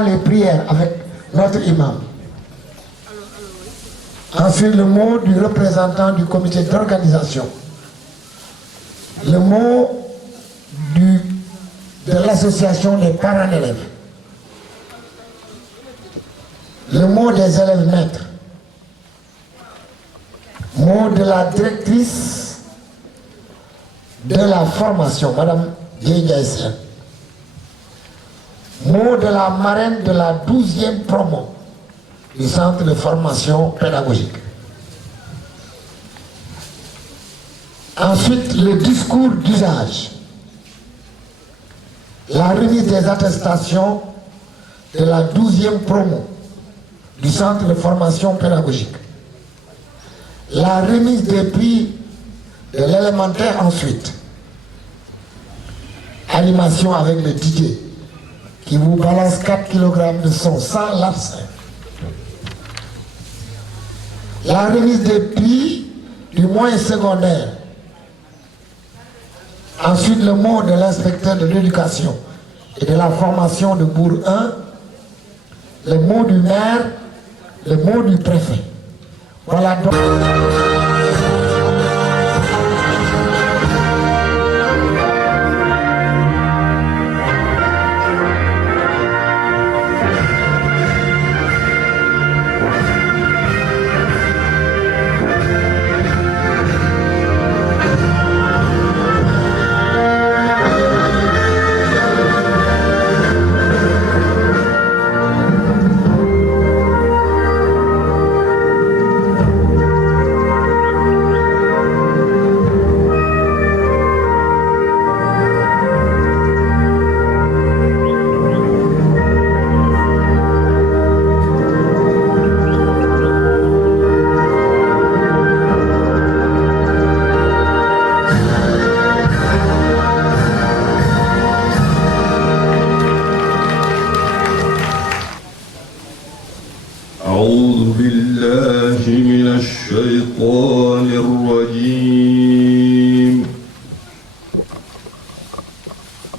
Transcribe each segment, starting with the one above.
fera les prières avec notre imam. Ensuite, le mot du représentant du comité d'organisation. Le mot de l'association des parents d'élèves. Le mot des élèves maîtres. Mot de la directrice de la formation, Madame Dieng-Gaïsien. Mot de la marraine de la 12e promo du centre de formation pédagogique. Ensuite, le discours d'usage. La remise des attestations de la 12e promo du centre de formation pédagogique. La remise des prix de l'élémentaire ensuite. Animation avec le DJ qui vous balance 4 kg de son sans l'absinthe. La remise des prix du moyen secondaire. Ensuite, le mot de l'inspecteur de l'éducation et de la formation de Bourg 1, le mot du maire, le mot du préfet. Voilà donc.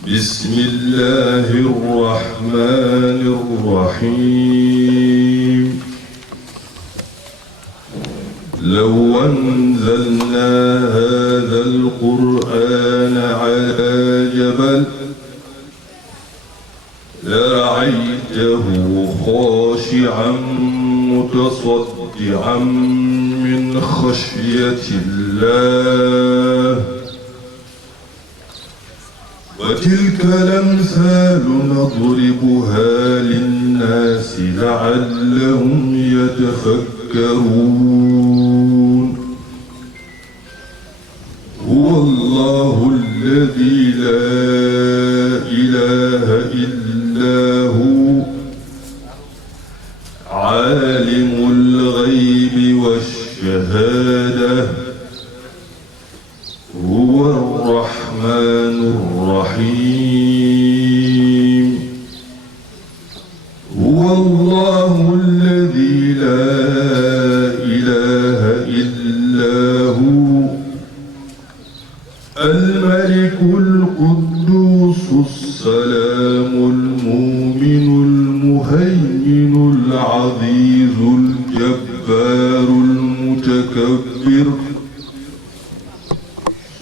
بسم الله الرحمن الرحيم لو أنزلنا هذا القرآن على جبل لرأيته خاشعا متصدعا من خشية الله وتلك الأمثال نضربها للناس لعلهم يتفكرون هو الله الذي لا إله إلا هو عالم الغيب والشهادة هو الرحمن الرحيم هو الله الذي لا إله إلا هو الملك القدوس السلام المؤمن المهيمن العزيز الجبار المتكبر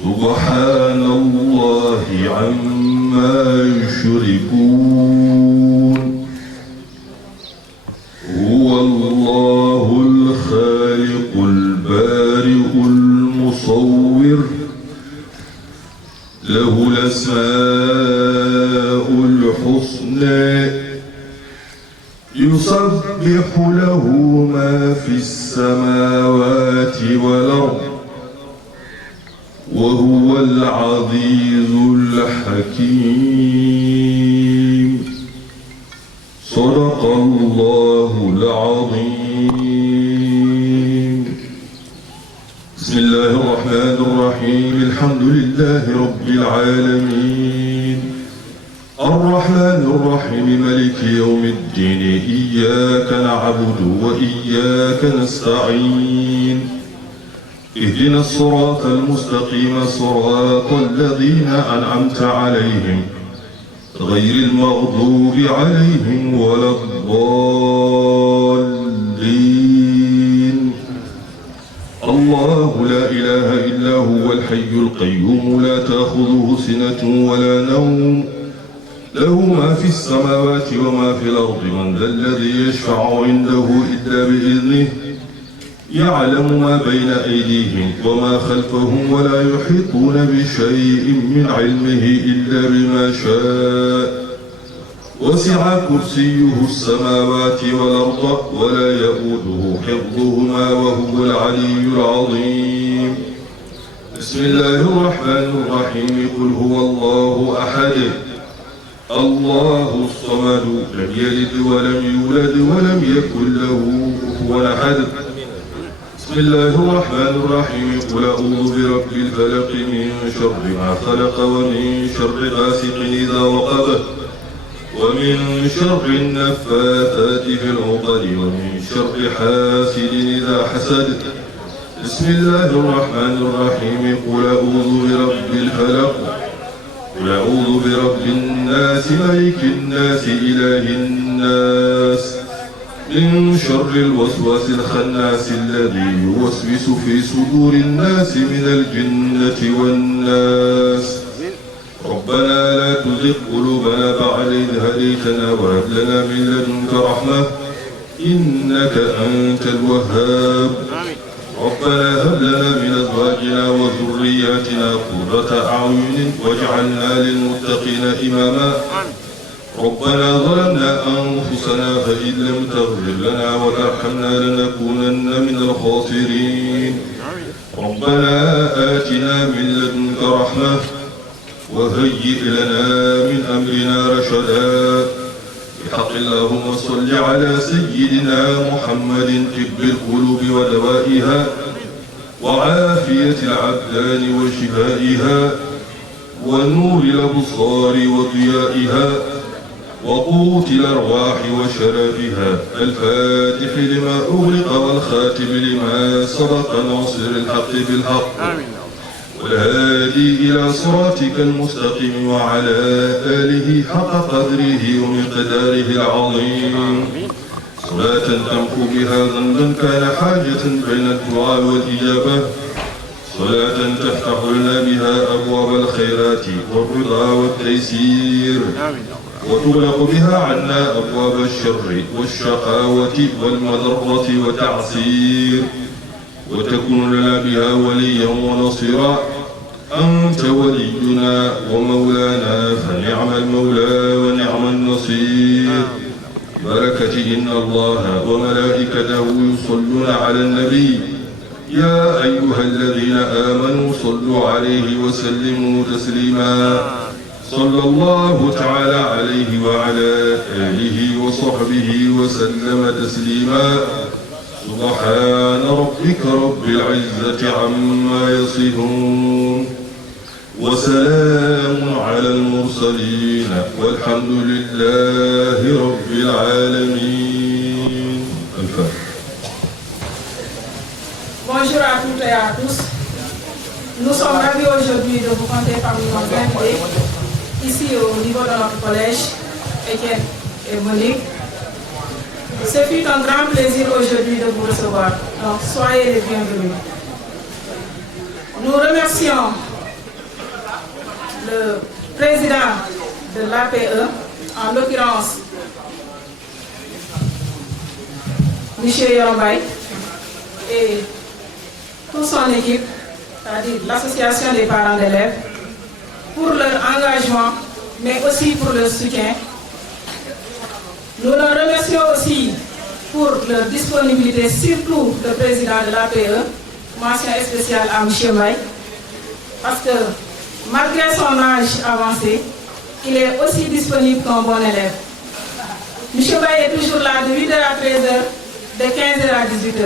سبحان الله عما يشركون هو الله الخالق البارئ المصور له الأسماء الحسنى يسبح له ما في السماوات والأرض وهو العزيز الحكيم صدق الله العظيم بسم الله الرحمن الرحيم الحمد لله رب العالمين الرحمن الرحيم مالك يوم الدين إياك نعبد وإياك نستعين اهدنا الصراط المستقيم صراط الذين أنعمت عليهم غير المغضوب عليهم ولا الضالين. الله لا إله إلا هو الحي القيوم لا تأخذه سنة ولا نوم له ما في السماوات وما في الأرض من ذا الذي يشفع عنده إلا بإذنه يعلم ما بين أيديهم وما خلفهم ولا يحيطون بشيء من علمه إلا بما شاء وسع كرسيه السماوات والأرض ولا يئوده حفظهما وهو العلي العظيم. بسم الله الرحمن الرحيم. قل هو الله أحد الله الصمد لم يلد ولم يولد ولم يكن له كفوا أحد. بسم الله الرحمن الرحيم. قل أعوذ برب الفلق من شر ما خلق ومن شر غاسق إذا وقب ومن شر النفاثات في العقد ومن شر حاسد إذا حسد. بسم الله الرحمن الرحيم. قل أعوذ برب الفلق قل أعوذ برب الناس ملك الناس إله الناس من شر الوسواس الخناس الذي يوسوس في صدور الناس من الجنة والناس. ربنا لا تزغ قلوبنا بعد إذ هديتنا وهب لنا من لدنك رحمة إنك أنت الوهاب. ربنا هب لنا من أزواجنا وذرياتنا قرة أعين واجعلنا للمتقين إماما. ربنا ظلمنا أنفسنا فإن لم تغفر لنا وترحمنا لنكونن من الخاسرين. ربنا آتنا من لدنك رحمة وهيئ لنا من أمرنا رشدا. بحق اللهم صل على سيدنا محمد طب القلوب ودوائها وعافية الأبدان وشفائها ونور الأبصار وضيائها وقوت الأرواح وشرفها. الفاتح لما أغلق والخاتم لما سبق ناصر الحق بالحق والهادي إلى صراطك المستقيم وعلى آله حق قدره ومقداره العظيم. صلاة تمحو بها ذنبا كان حاجة بين الدعاء والإجابة. صلاة تفتح لنا بها أبواب الخيرات والرضا والتيسير وتغلق بها عنا أبواب الشر والشقاوة والمضرة وتعسير وتكون لنا بها وليا ونصيرا. أنت ولينا ومولانا فنعم المولى ونعم النصير. بركة إن الله وملائكته يصلون على النبي يا أيها الذين آمنوا صلوا عليه وسلموا تسليما. صلى الله تعالى عليه وعلى آله وصحبه وسلم تسليما. سبحان ربك رب العزة عما يصفون وسلام على المرسلين والحمد لله رب العالمين. الفاتحة. Bonjour à toutes et à tous. Nous sommes ravis aujourd'hui de vous compter parmi nos invités ici au niveau de notre collège, Étienne et Monique. Ce fut un grand plaisir aujourd'hui de vous recevoir, donc soyez les bienvenus. Nous remercions le président de l'APE, en l'occurrence M. Yorombaye, et toute son équipe, c'est-à-dire l'association des parents d'élèves, pour leur engagement, mais aussi pour leur soutien. Nous leur remercions aussi pour leur disponibilité, surtout le président de l'APE, mention spéciale à M. Mbaye, parce que malgré son âge avancé, il est aussi disponible qu'un bon élève. M. Mbaye est toujours là de 8h à 13h, de 15h à 18h.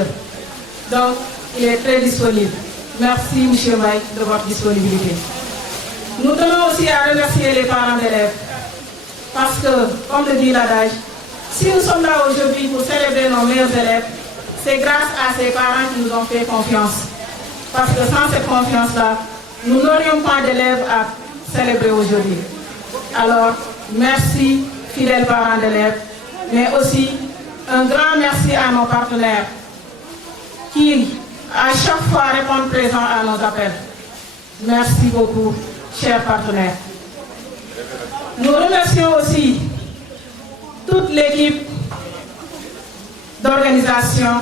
Donc, il est très disponible. Merci M. Mbaye de votre disponibilité. Nous tenons aussi à remercier les parents d'élèves, parce que, comme le dit l'adage, si nous sommes là aujourd'hui pour célébrer nos meilleurs élèves, c'est grâce à ces parents qui nous ont fait confiance. Parce que sans cette confiance-là, nous n'aurions pas d'élèves à célébrer aujourd'hui. Alors, merci fidèles parents d'élèves, mais aussi un grand merci à nos partenaires qui à chaque fois répondent présents à nos appels. Merci beaucoup, chers partenaires. Nous remercions aussi toute l'équipe d'organisation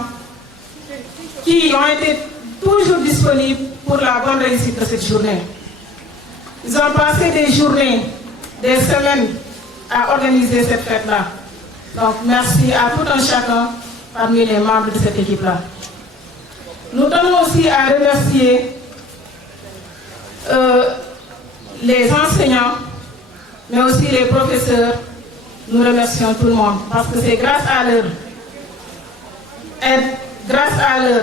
qui ont été toujours disponibles pour la bonne réussite de cette journée. Ils ont passé des journées, des semaines à organiser cette fête-là. Donc merci à tout un chacun parmi les membres de cette équipe-là. Nous tenons aussi à remercier les enseignants, mais aussi les professeurs. Nous remercions tout le monde parce que c'est grâce à leur aide, grâce à leur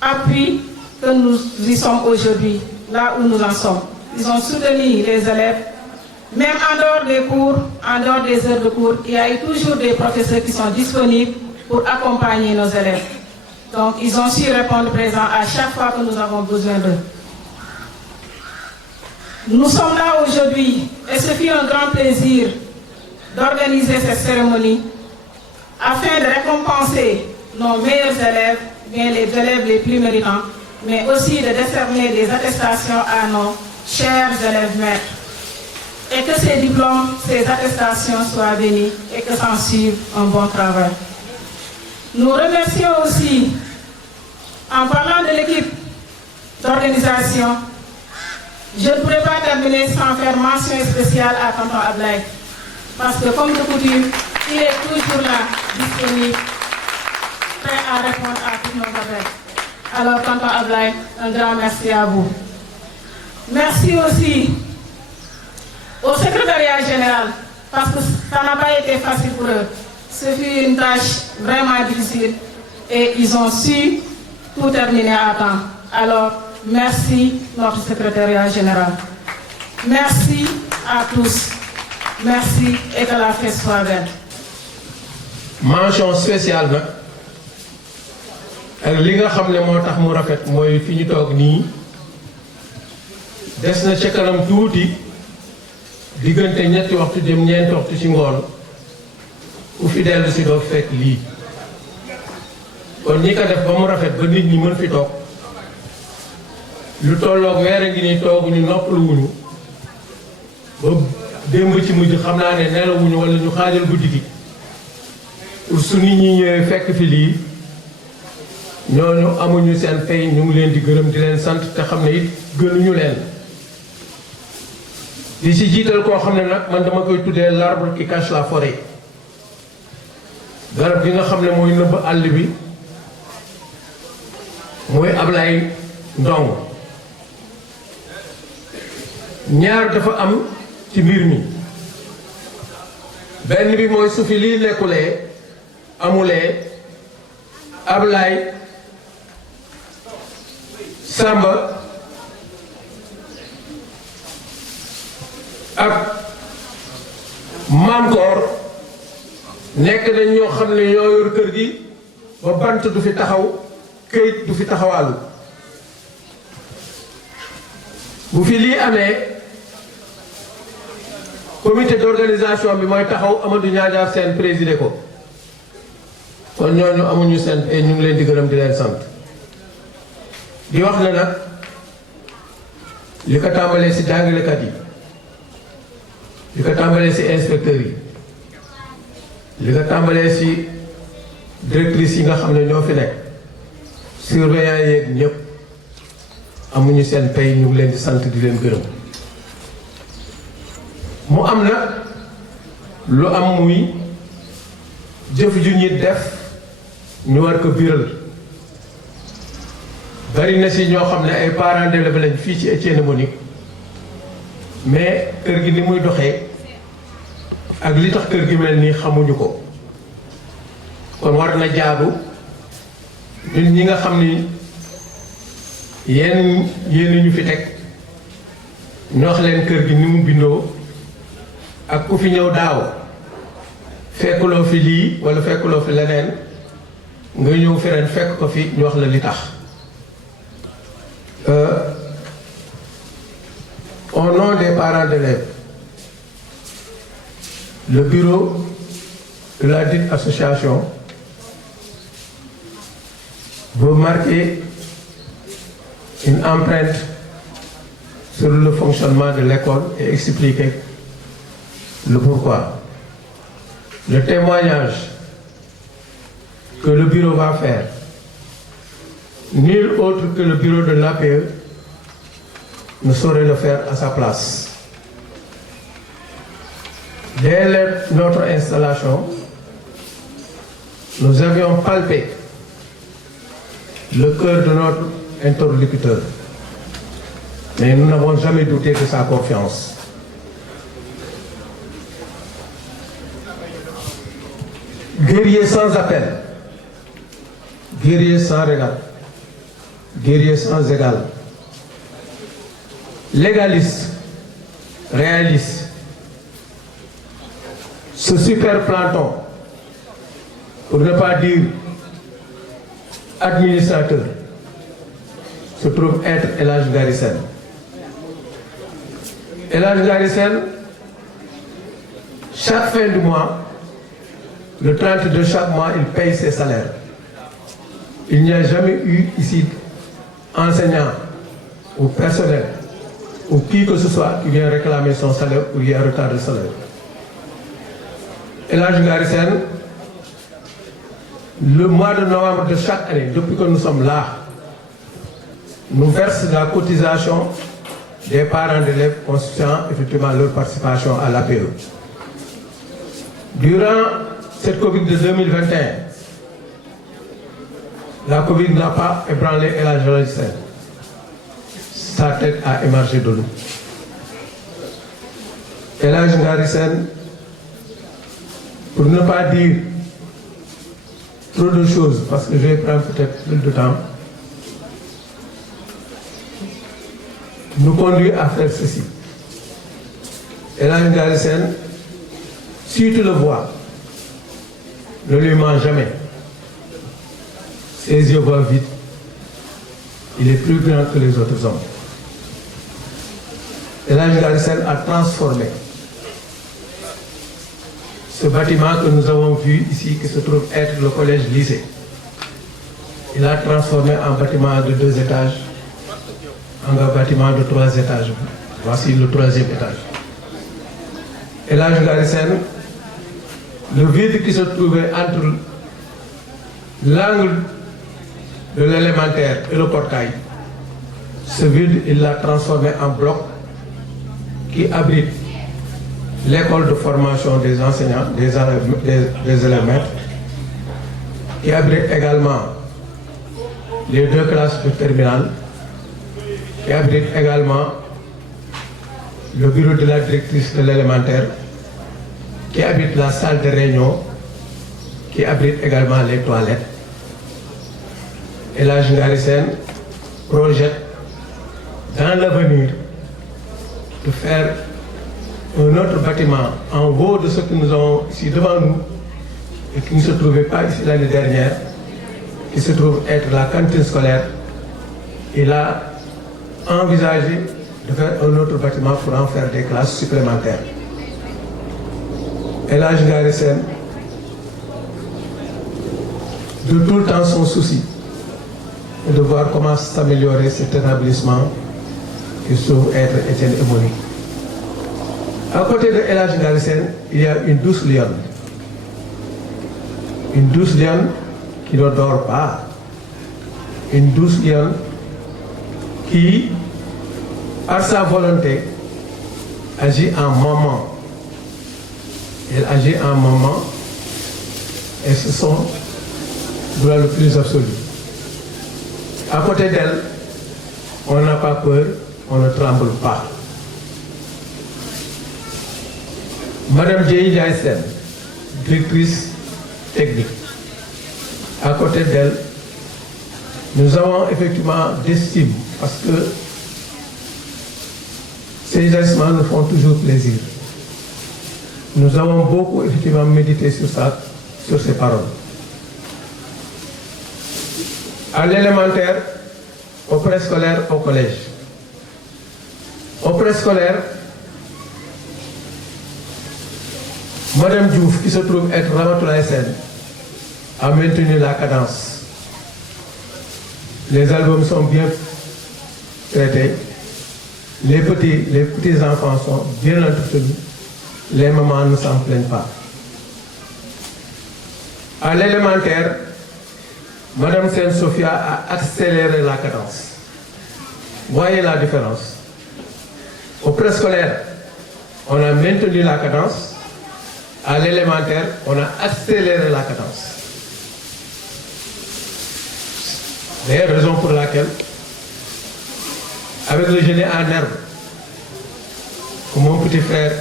appui que nous y sommes aujourd'hui, là où nous en sommes. Ils ont soutenu les élèves, même en dehors des cours, en dehors des heures de cours, il y a eu toujours des professeurs qui sont disponibles pour accompagner nos élèves. Donc, ils ont su répondre présent à chaque fois que nous avons besoin d'eux. Nous sommes là aujourd'hui et ce fut un grand plaisir d'organiser cette cérémonie afin de récompenser nos meilleurs élèves, bien les élèves les plus méritants, mais aussi de décerner des attestations à nos chers élèves maîtres. Et que ces diplômes, ces attestations soient bénis et que s'en suive un bon travail. Nous remercions aussi, en parlant de l'équipe d'organisation, je ne pourrais pas terminer sans faire mention spéciale à Tonton Ablaye. Parce que comme de coutume, il est toujours là, disponible, prêt à répondre à tous nos appels. Alors, Tonton Ablaye, un grand merci à vous. Merci aussi au secrétariat général, parce que ça n'a pas été facile pour eux. Ce fut une tâche vraiment difficile et ils ont su tout terminer à temps. Alors, merci notre secrétariat général. Merci à tous. Merci et que la fête soit belle. Mention spéciale nag ak li nga xam ne moo tax mu rafet mooy fi ñu toog nii des na ca kanam tuuti diggante ñetti waxtu jëm ñeenti waxtu ci ngoon ku fi dellu si doo fekk lii kon ñi ko def ba mu rafet ba nit ñi mën fi toog lu tolloog weer a ngi nii tooguñu noppaluwuñu ba démb ci mujj xam naa ne nelawuñu wala ñu xaajal guddi gi pour su nit ñi ñëwee fekk fi lii ñooñu amuñu seen fay ñu ngi leen di gërëm di leen sant te xam ne it gënuñu leen di ci jiital koo xam ne nag man dama koy tuddee l'arbre qui cache la forêt garab gi nga xam ne mooy nëbb àll bi mooy Ablaye Ndong ñaar dafa am ci mbir mi benn bi mooy su fi lii lekkulee amulee Ablaye Samba ak Maam Koor nekk nañ ñoo xam ne ñoo yor kër gi ba bant du fi taxaw këyit du fi taxawaalu bu fi lii amee comité d'organisation bi mooy taxaw Amadou Niadiar Sène présidé ko kon ñooñu amuñu seen et ñu ngi leen di gërëm di leen sant di wax ne nag li ko tàmbalee ci jàngalekat yi li ko tàmbalee ci inspecteurs yi li ko tàmbalee ci directrices yi nga xam ne ñoo fi nekk surveillants yeeg ñëpp amuñu seen pay ñu ngi leen di sant di leen gërëm mu am nag lu am muy jëf ju ñuy def ñu war ko biral bari na ci ñoo xam ne ay parents d'élèves lañ fii ci Étienne Monique mais kër gi ni muy doxee ak li tax kër gi mel nii xamuñu ko kon war na jaadu ñun ñi nga xam ni yéen ñu fi teg ñu wax leen kër gi ni mu bindoo ak ku fi ñëw daaw fekkuloo fi lii walla fekkuloo fi leneen nga ñëw feneen fekk ko fi ñu wax la li tax au nom des parents d'élèves le bureau de la dite association veut marquer une empreinte sur le fonctionnement de l'école et expliquer le pourquoi. Le témoignage que le bureau va faire, nul autre que le bureau de l'APE ne saurait le faire à sa place. Dès notre installation, nous avions palpé le cœur de notre interlocuteur, mais nous n'avons jamais douté de sa confiance. Guerrier sans appel, guerrier sans regard, guerrier sans égal, légaliste, réaliste, ce super planton, pour ne pas dire administrateur, se trouve être El Hadj Ngari Sène. El Hadj Ngari Sène, chaque fin du mois, le 30 de chaque mois, il paye ses salaires. Il n'y a jamais eu ici enseignant ou personnel ou qui que ce soit qui vient réclamer son salaire ou il y a un retard de salaire. El Hadj Ngari Sène, le mois de novembre de chaque année, depuis que nous sommes là, nous verse la cotisation des parents d'élèves constituant effectivement leur participation à l'APE. Durant cette Covid de 2021, la Covid n'a pas ébranlé El Hadj Ngari Sène. Sa tête a émergé de l'eau. El Hadj Ngari Sène, pour ne pas dire trop de choses, parce que je vais prendre peut-être plus de temps, nous conduit à faire ceci. El Hadj Ngari Sène, si tu le vois, ne lui mens jamais. Ses yeux voient vite. Il est plus grand que les autres hommes. El Hadj Ngari Sène a transformé ce bâtiment que nous avons vu ici, qui se trouve être le collège-lycée. Il a transformé en bâtiment de 2 étages, en un bâtiment de 3 étages. Voici le 3e étage. El Hadj Ngari Sène, le vide qui se trouvait entre l'angle de l'élémentaire et le portail, ce vide, il l'a transformé en bloc qui abrite l'école de formation des enseignants, des élèves maîtres, qui abrite également les 2 classes de terminale, qui abrite également le bureau de la directrice de l'élémentaire, qui abrite la salle de réunion, qui abrite également les toilettes. El Hadj Ngari Sène projette dans l'avenir de faire un autre bâtiment en haut de ce que nous avons ici devant nous et qui ne se trouvait pas ici l'année dernière, qui se trouve être la cantine scolaire. Il a envisagé de faire un autre bâtiment pour en faire des classes supplémentaires. El Hadj Ngari Sène, de tout le temps son souci est de voir comment s'améliorer cet établissement qui se trouve être Étienne Emory. À côté de El Hadj Ngari Sène, il y a une douce lionne. Une douce lionne qui ne dort pas. Une douce lionne qui, par sa volonté, agit en maman. Elle agit en maman et c'est son droit le plus absolu. À côté d'elle, on n'a pas peur, on ne tremble pas. Madame Dieye Ndiaye Sène, directrice technique. À côté d'elle, nous avons effectivement d'estime parce que ces agissements nous font toujours plaisir. Nous avons beaucoup effectivement médité sur ces paroles. À l'élémentaire, au préscolaire, au collège. Au préscolaire, Madame Diouf, qui se trouve être Ramatoulaye Sène, a maintenu la cadence. Les albums sont bien traités. Les petits enfants sont bien entretenus. Les mamans ne s'en plaignent pas. À l'élémentaire, Madame Sène Sophia a accéléré la cadence. Voyez la différence. Au préscolaire, on a maintenu la cadence. À l'élémentaire, on a accéléré la cadence. C'est la raison pour laquelle, avec le génie en herbe, que mon petit frère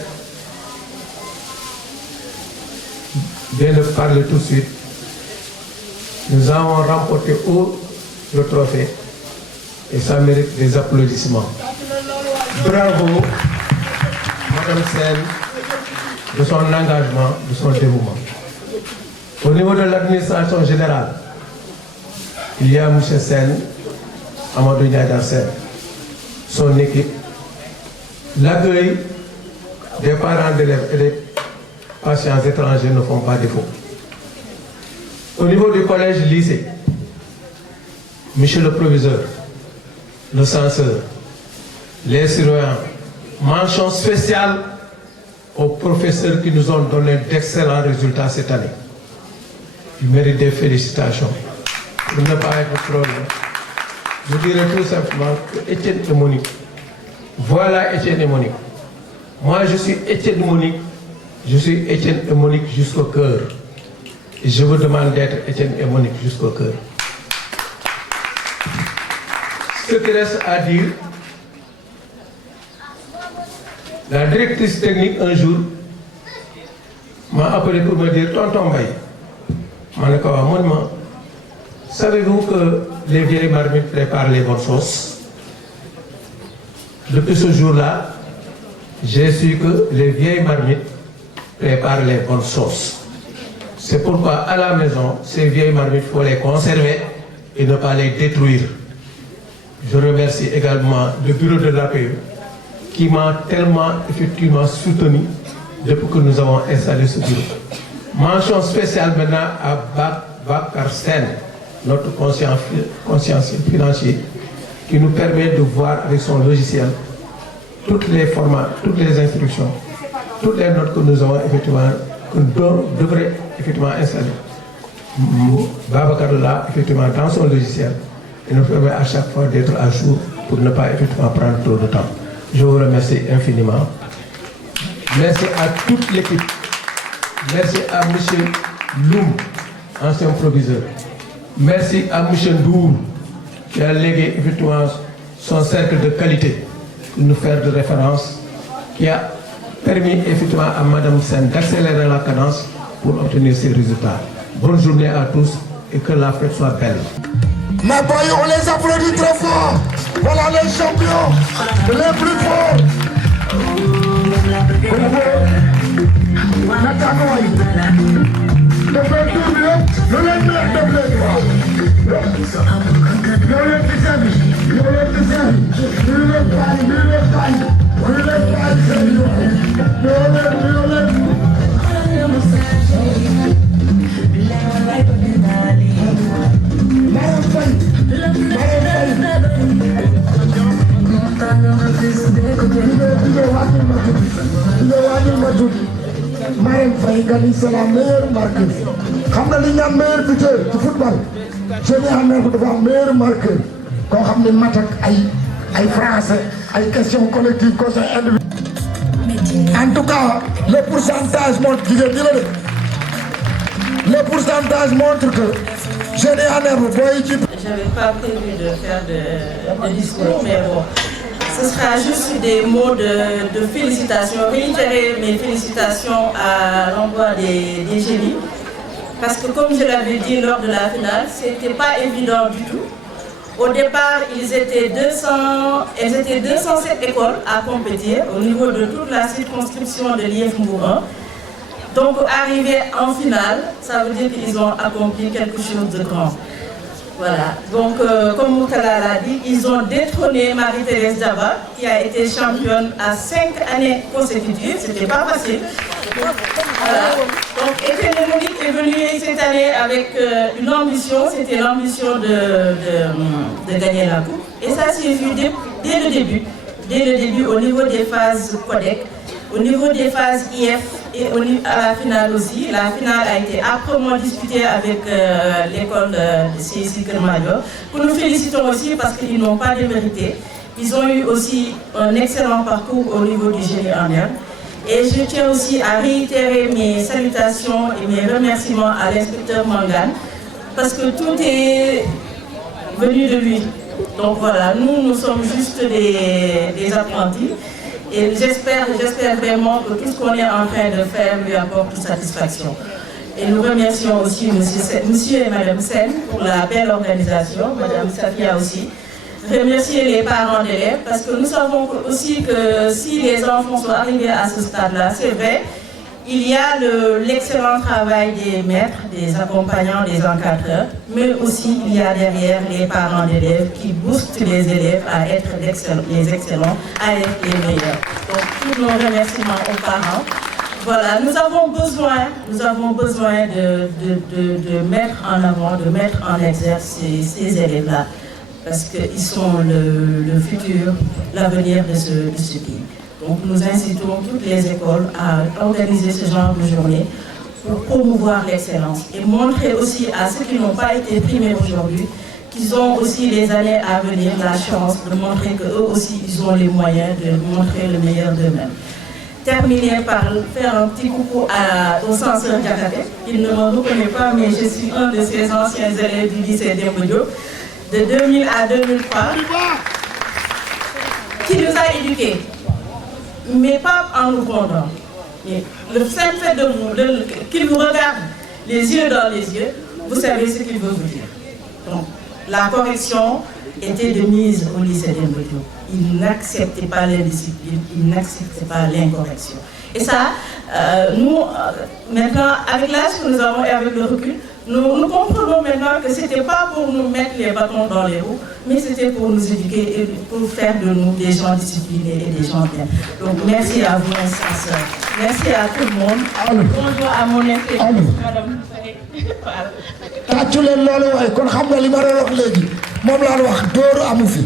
vient de parler tout de suite, nous avons remporté le trophée et ça mérite des applaudissements. Bravo, Madame Sène, de son engagement, de son dévouement. Au niveau de l'administration générale, il y a M. Sène, Amadou Ndiaye Sène, son équipe, l'accueil des parents d'élèves et des patients étrangers ne font pas défaut. Au niveau du collège-lycée, Monsieur le proviseur, le censeur, les surveillants, mention spéciale aux professeurs qui nous ont donné d'excellents résultats cette année. Ils méritent des félicitations. Pour ne pas être trop long, je dirais tout simplement que Étienne et Monique, voilà Étienne et Monique. Moi je suis Étienne Monique, je suis Étienne et Monique jusqu'au cœur. Et je vous demande d'être Étienne et Monique jusqu'au cœur. Ce qui reste à dire, la directrice technique un jour m'a appelé pour me dire, tonton Mbaye, savez-vous que les vieilles marmites préparent les bonnes sauces? Depuis ce jour-là, j'ai su que les vieilles marmites préparent les bonnes sauces. C'est pourquoi à la maison, ces vieilles marmites, il faut les conserver et ne pas les détruire. Je remercie également le bureau de l'APE qui m'a tellement effectivement soutenu depuis que nous avons installé ce bureau. Mention spéciale maintenant à Bakar Sène, notre conscience financier, qui nous permet de voir avec son logiciel toutes les formats, toutes les instructions, toutes les notes que nous avons effectivement, que nous devrions effectivement installer. Babacar là, effectivement, dans son logiciel, il nous permet à chaque fois d'être à jour pour ne pas effectivement prendre trop de temps. Je vous remercie infiniment. Merci à toute l'équipe. Merci à M. Loum, ancien proviseur. Merci à M. Ndour, qui a légué effectivement son cercle de qualité pour nous faire de référence, qui a permis effectivement à Mme Sène d'accélérer la cadence pour obtenir ces résultats. Bonne journée à tous et que la fête soit belle. Mais boy, on les applaudit très fort. Voilà les champions, les plus forts. Marème Faye Gali, c'est la meilleure marqueuse. Quand on a le meilleur buteur du football, je n'ai jamais vu le meilleur marqueur. Quand on a les français, les questions collectives, en tout cas, le pourcentage montre que je n'ai jamais vu. J'avais pas prévu de faire de discours, mais bon. Ce sera juste des mots de félicitations, réitérer mes félicitations à l'endroit des génies. Parce que comme je l'avais dit lors de la finale, c'était pas évident du tout. Au départ, ils étaient 207 écoles à compétir au niveau de toute la circonscription de l'IF Mbour. Donc arriver en finale, ça veut dire qu'ils ont accompli quelque chose de grand. Voilà, donc comme Moutala l'a dit, ils ont détrôné Marie-Thérèse Daba, qui a été championne à 5 années consécutives, c'était pas facile. Voilà. Donc, Etienne Monique est venu cette année avec une ambition, c'était l'ambition de gagner la coupe. Et ça s'est vu dès le début, au niveau des phases CODEC, au niveau des phases IF et à la finale aussi. La finale a été âprement disputée avec l'école de CIC Kermadio, que nous félicitons aussi parce qu'ils n'ont pas démérité. Ils ont eu aussi un excellent parcours au niveau du génie en herbe. Et je tiens aussi à réitérer mes salutations et mes remerciements à l'inspecteur Mangane, parce que tout est venu de lui. Donc voilà, nous sommes juste des apprentis. Et j'espère vraiment que tout ce qu'on est en train de faire lui apporte satisfaction. Et nous remercions aussi monsieur et madame Sen pour la belle organisation, madame Safia aussi. Remercier les parents d'élèves parce que nous savons aussi que si les enfants sont arrivés à ce stade-là, c'est vrai, il y a l'excellent travail des maîtres, des accompagnants, des encadreurs, mais aussi il y a derrière les parents d'élèves qui boostent les élèves à être les excellents, à être les meilleurs. Donc tous nos remerciements aux parents. Voilà, nous avons besoin de mettre en avant, de mettre en exercice ces élèves-là, parce qu'ils sont le futur, l'avenir de ce pays. Donc nous incitons toutes les écoles à organiser ce genre de journée pour promouvoir l'excellence et montrer aussi à ceux qui n'ont pas été primés aujourd'hui qu'ils ont aussi les années à venir la chance de montrer qu'eux aussi ils ont les moyens de montrer le meilleur d'eux-mêmes. Terminer par faire un petit coucou au censeur Diakhaté. Il ne me reconnaît pas, mais je suis un de ces anciens élèves du lycée Demba Diop de 2000 à 2003 qui nous a éduqués. Mais pas en nous grondant. Le simple fait qu'il vous regarde les yeux dans les yeux, vous savez ce qu'il veut vous dire. Donc, la correction était de mise au lycée Demba Diop. Il n'acceptait pas l'indiscipline, il n'acceptait pas l'incorrection. Et ça, nous, maintenant, avec l'âge que nous avons et avec le recul, nous comprenons maintenant que ce n'était pas pour nous mettre les bâtons dans les roues, mais c'était pour nous éduquer et pour faire de nous des gens disciplinés et des gens bien. Donc merci à vous, instance. Merci à tout le monde. Bonjour à mon invité, Madame tàccu leen loolu waaye kon xam nga li ma doon wax léegi moom laa wax dóoru amu fi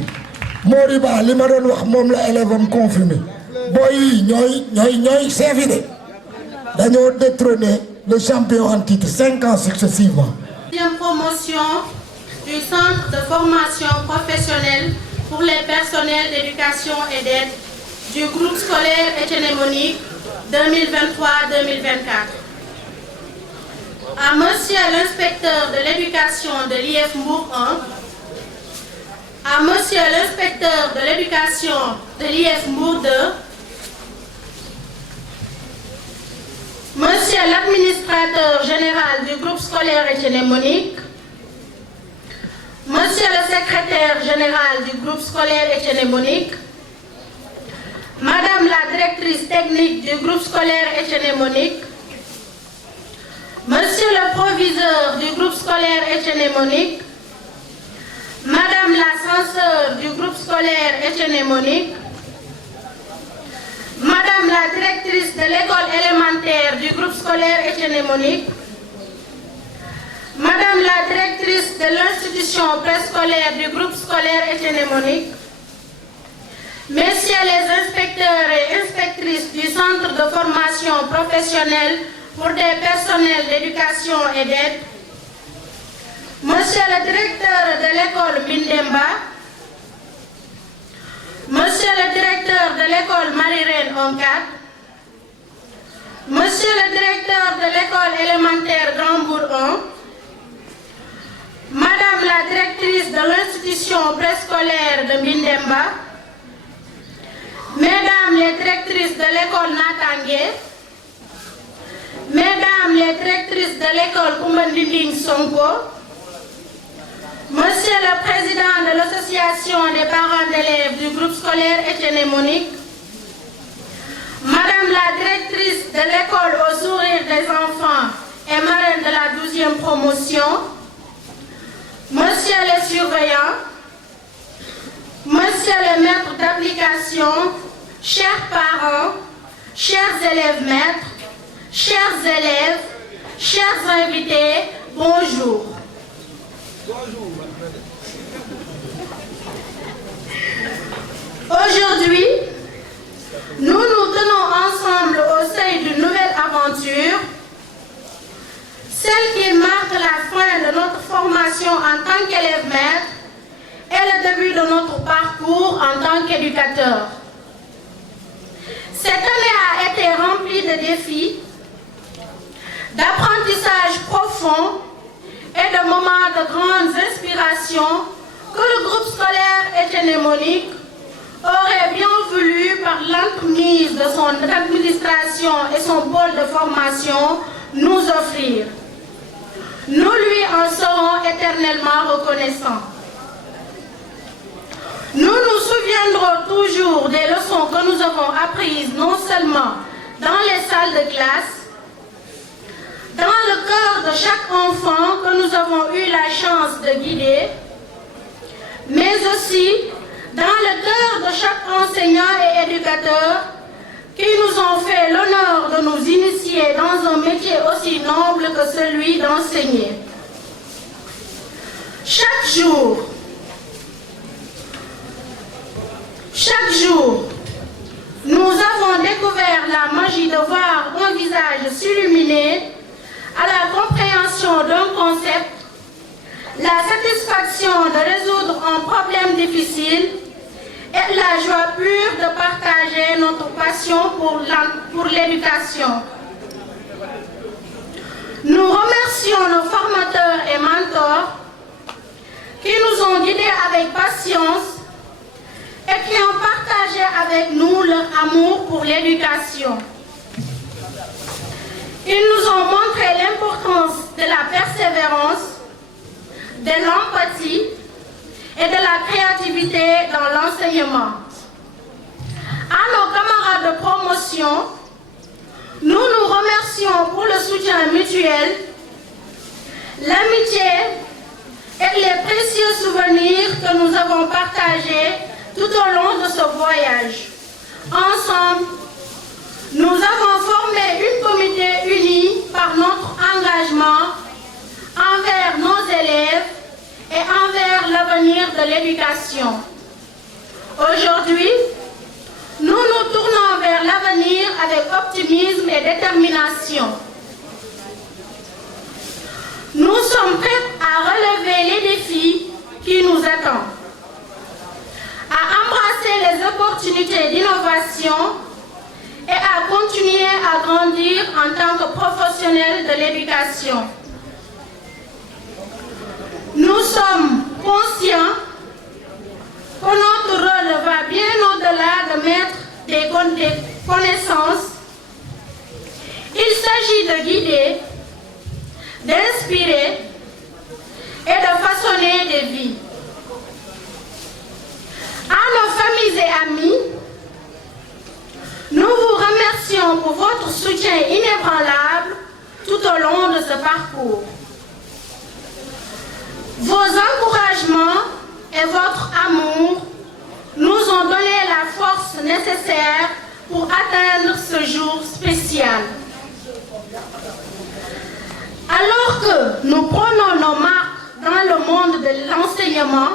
Moriba li ma doon wax moom la élève am confirmé booy yi ñooy seefi de dañoo détrôner le champion en titre 5 ans successivement. Deuxième promotion du centre de formation professionnelle pour les personnels d'éducation et d'aide du groupe scolaire Etienne Monique 2023-2024. À monsieur l'inspecteur de l'éducation de l'IF Mbour 1, à monsieur l'inspecteur de l'éducation de l'IF Mbour 2, monsieur l'administrateur général du groupe scolaire Etienne Monique, monsieur le secrétaire général du groupe scolaire Etienne Monique, madame la directrice technique du groupe scolaire Etienne Monique, monsieur le proviseur du groupe scolaire Etienne Monique, madame la censeur du groupe scolaire Etienne Monique, madame la directrice de l'école élémentaire du groupe scolaire Etienne Monique, madame la directrice de l'institution préscolaire du groupe scolaire Etienne Monique, messieurs les inspecteurs et inspectrices du centre de formation professionnelle pour des personnels d'éducation et d'aide, monsieur le directeur de l'école Mindemba, monsieur le directeur de l'école Marie-Reine Oncat, monsieur le directeur de l'école élémentaire Grand-Bourg 1, madame la directrice de l'institution préscolaire de Mindemba, mesdames les directrices de l'école Natangé, mesdames les directrices de l'école Koumandinding Sonko, monsieur le président de l'association des parents d'élèves du groupe scolaire Etienne Monique, madame la directrice de l'école au sourire des enfants et marraine de la 12e promotion, monsieur le surveillant, monsieur le maître d'application, chers parents, chers élèves maîtres, chers élèves, chers invités, bonjour. Aujourd'hui, nous nous tenons ensemble au seuil d'une nouvelle aventure, celle qui marque la fin de notre formation en tant qu'élève maître et le début de notre parcours en tant qu'éducateur. Cette année a été remplie de défis, d'apprentissage profond et de moments de grandes inspirations que le groupe scolaire héténémonique aurait bien voulu, par l'entremise de son administration et son pôle de formation, nous offrir. Nous lui en serons éternellement reconnaissants. Nous nous souviendrons toujours des leçons que nous avons apprises non seulement dans les salles de classe, dans le cœur de chaque enfant que nous avons eu la chance de guider, mais aussi dans le cœur de chaque enseignant et éducateur qui nous ont fait l'honneur de nous initier dans un métier aussi noble que celui d'enseigner. Chaque jour, nous avons découvert la magie de voir un visage s'illuminer à la compréhension d'un concept, la satisfaction de résoudre un problème difficile et la joie pure de partager notre passion pour l'éducation. Nous remercions nos formateurs et mentors qui nous ont guidés avec patience et qui ont partagé avec nous leur amour pour l'éducation. Ils nous ont montré l'importance de la persévérance, de l'empathie et de la créativité dans l'enseignement. À nos camarades de promotion, nous nous remercions pour le soutien mutuel, l'amitié et les précieux souvenirs que nous avons partagés tout au long de ce voyage. Ensemble, nous avons formé une communauté unie par notre engagement envers nos élèves et envers l'avenir de l'éducation. Aujourd'hui, nous nous tournons vers l'avenir avec optimisme et détermination. Nous sommes prêts à relever les défis qui nous attendent, à embrasser les opportunités d'innovation et à continuer à grandir en tant que professionnels de l'éducation. Nous sommes conscients que notre rôle va bien au-delà de mettre des connaissances. Il s'agit de guider, d'inspirer et de façonner des vies. À nos familles et amis, nous vous remercions pour votre soutien inébranlable tout au long de ce parcours. Vos encouragements et votre amour nous ont donné la force nécessaire pour atteindre ce jour spécial. Alors que nous prenons nos marques dans le monde de l'enseignement,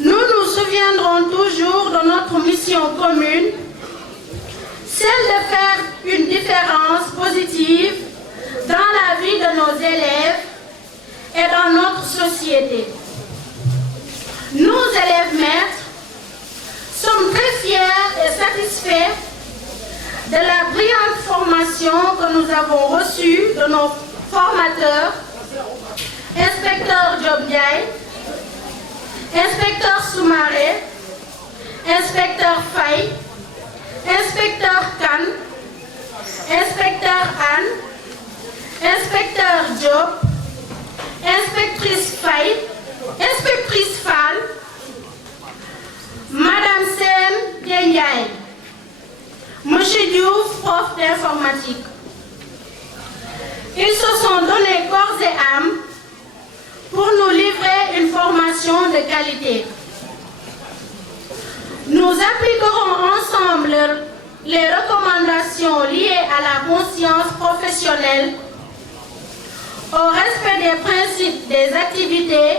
nous nous souviendrons toujours de notre mission commune, celle de faire une différence positive dans la vie de nos élèves et dans notre société. Nous, élèves maîtres, sommes très fiers et satisfaits de la brillante formation que nous avons reçue de nos formateurs, inspecteur Diop Ndiaye, inspecteur Soumaré, inspecteur Faye, inspecteur Kane, inspecteur Anne, inspecteur Diop, inspectrice Faye, inspectrice Fall, Madame Sen Ndiaye, Monsieur Diouf, prof d'informatique. Ils se sont donnés corps et âme pour nous livrer une formation de qualité. Nous appliquerons ensemble les recommandations liées à la conscience professionnelle, au respect des principes des activités,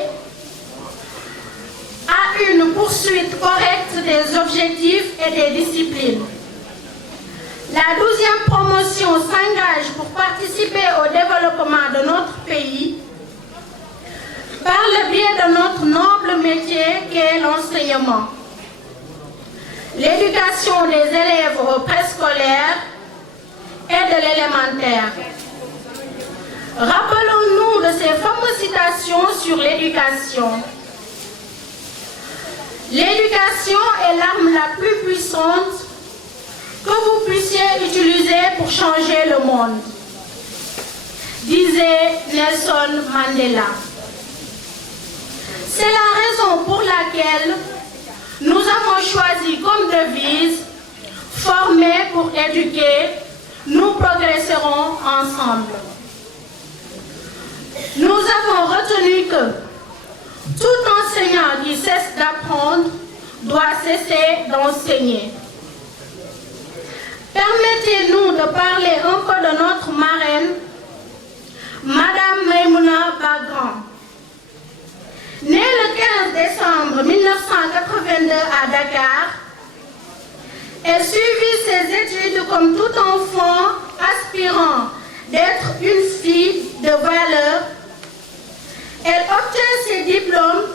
à une poursuite correcte des objectifs et des disciplines. La 12e promotion s'engage pour participer au développement de notre pays par le biais de notre noble métier qu'est l'enseignement. L'éducation des élèves au préscolaire et de l'élémentaire. Rappelons-nous de ces fameuses citations sur l'éducation. L'éducation est l'arme la plus puissante que vous puissiez utiliser pour changer le monde, disait Nelson Mandela. C'est la raison pour laquelle nous avons choisi comme devise « Former pour éduquer, nous progresserons ensemble ». Nous avons retenu que tout enseignant qui cesse d'apprendre doit cesser d'enseigner. Permettez-nous de parler un peu de notre marraine, Madame Maïmouna Bagran. Née le 15 décembre 1982 à Dakar, elle suivit ses études comme tout enfant aspirant d'être une fille de valeur. Elle obtient ses diplômes,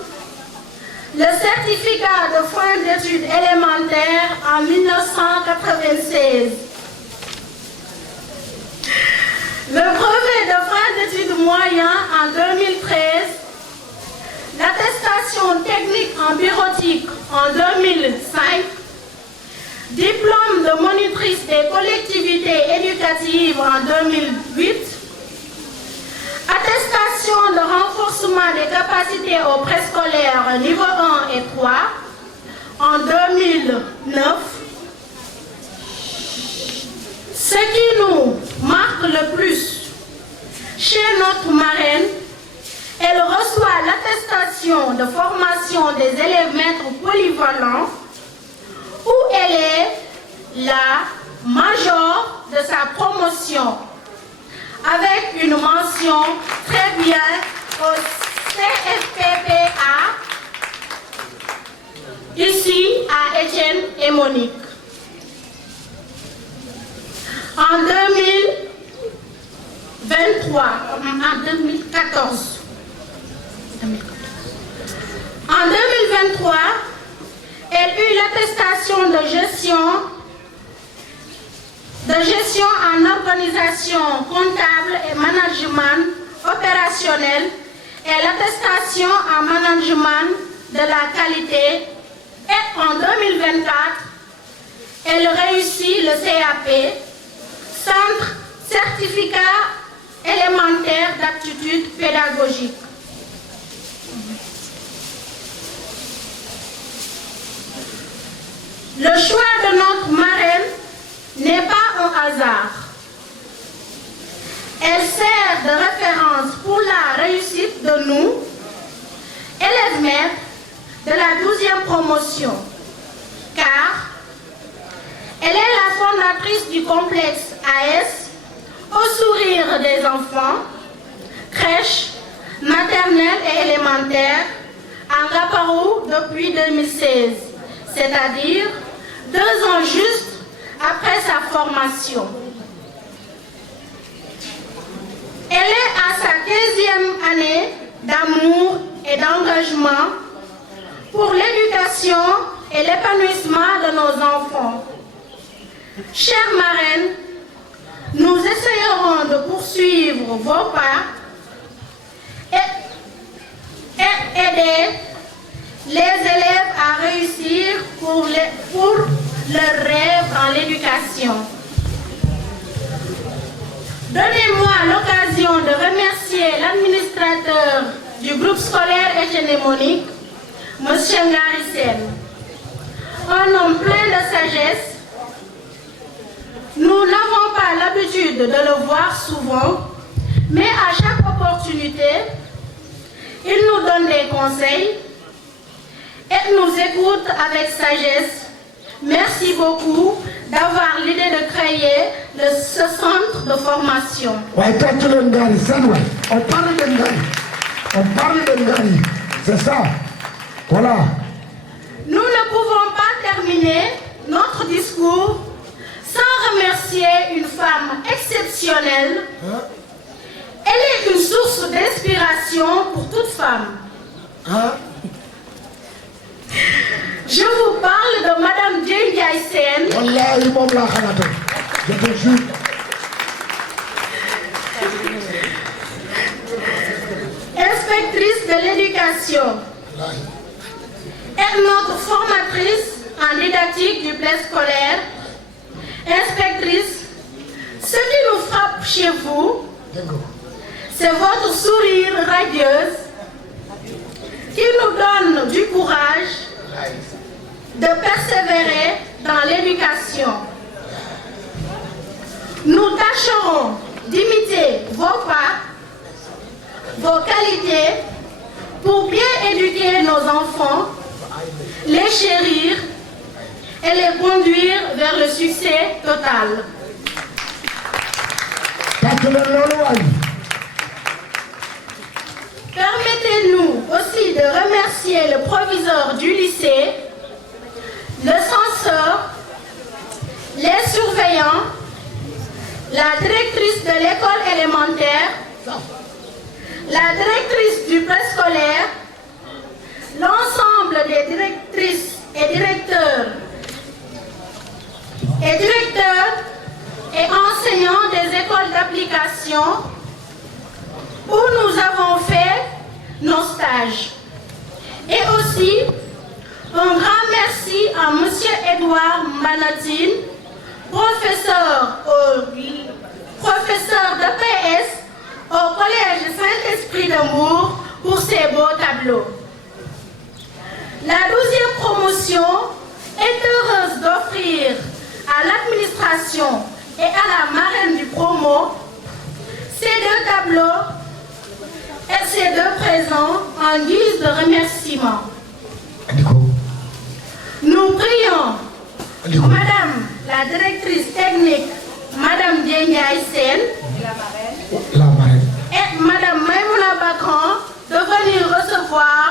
le certificat de fin d'études élémentaires en 1996, le brevet de fin d'études moyen en 2013, l'attestation technique en bureautique en 2005, diplôme de monitrice des collectivités éducatives en 2008, attestation de renforcement des capacités au préscolaire niveau 1 et 3 en 2009. Ce qui nous marque le plus chez notre marraine, elle reçoit l'attestation de formation des élèves maîtres polyvalents où elle est la major de sa promotion avec une mention très bien au CFPPA, ici à Étienne et Monique. En 2014, elle eut l'attestation de gestion en organisation comptable et management opérationnel et l'attestation en management de la qualité. Et en 2024, elle réussit le CAP, Centre Certificat élémentaire d'aptitude pédagogique. Le choix de notre marraine n'est pas un hasard. Elle sert de référence pour la réussite de nous, élèves maîtres de la 12e promotion, car elle est la fondatrice du complexe AS au sourire des enfants, crèche, maternelle et élémentaire en Ngaparou depuis 2016, c'est-à-dire 2 ans juste après sa formation. Elle est à sa 15e année d'amour et d'engagement pour l'éducation et l'épanouissement de nos enfants. Chère marraine, nous essayerons de poursuivre vos pas et aider les élèves à réussir pour leur rêve en l'éducation. Donnez-moi l'occasion de remercier l'administrateur du groupe scolaire Étienne et Monique, M. Ngari, un homme plein de sagesse. Nous n'avons pas l'habitude de le voir souvent, mais à chaque opportunité, il nous donne des conseils et nous écoute avec sagesse. Merci beaucoup d'avoir l'idée de créer ce centre de formation. On parle de Ngari. On parle de Ngari. C'est ça. Voilà. Nous ne pouvons pas terminer notre discours sans remercier une femme exceptionnelle. Elle est une source d'inspiration pour toute femme. Je vous parle de Madame Dieng Sen. Wallahi, je te jure. Inspectrice de l'éducation. Et notre formatrice en didactique du préscolaire. Inspectrice, ce qui nous frappe chez vous, c'est votre sourire radieuse qui nous donne du courage de persévérer dans l'éducation. Nous tâcherons d'imiter vos pas, vos qualités pour bien éduquer nos enfants, les chérir et les conduire vers le succès total. Permettez-nous aussi de remercier le proviseur du lycée, le censeur, les surveillants, la directrice de l'école élémentaire, la directrice du préscolaire, l'ensemble des directrices et directeurs et enseignants des écoles d'application où nous avons fait nos stages. Et aussi, un grand merci à M. Edouard Manatine, professeur de PS au Collège Saint-Esprit d'Amour pour ses beaux tableaux. La 12e promotion est heureuse d'offrir à l'administration et à la marraine du promo ces deux tableaux et ces deux présents en guise de remerciement. Nous prions Madame la directrice technique, Madame Dieng Sen, et Madame Maïmouna Bakran de venir recevoir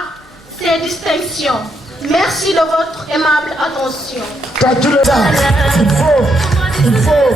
ces distinctions. Merci de votre aimable attention. Il faut.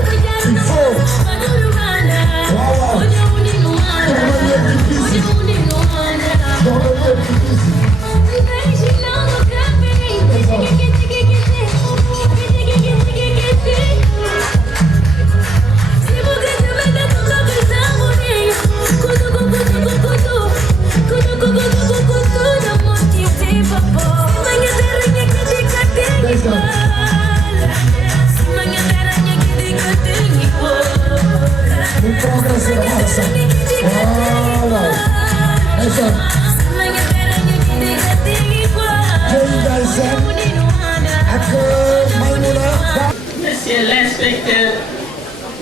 Monsieur l'inspecteur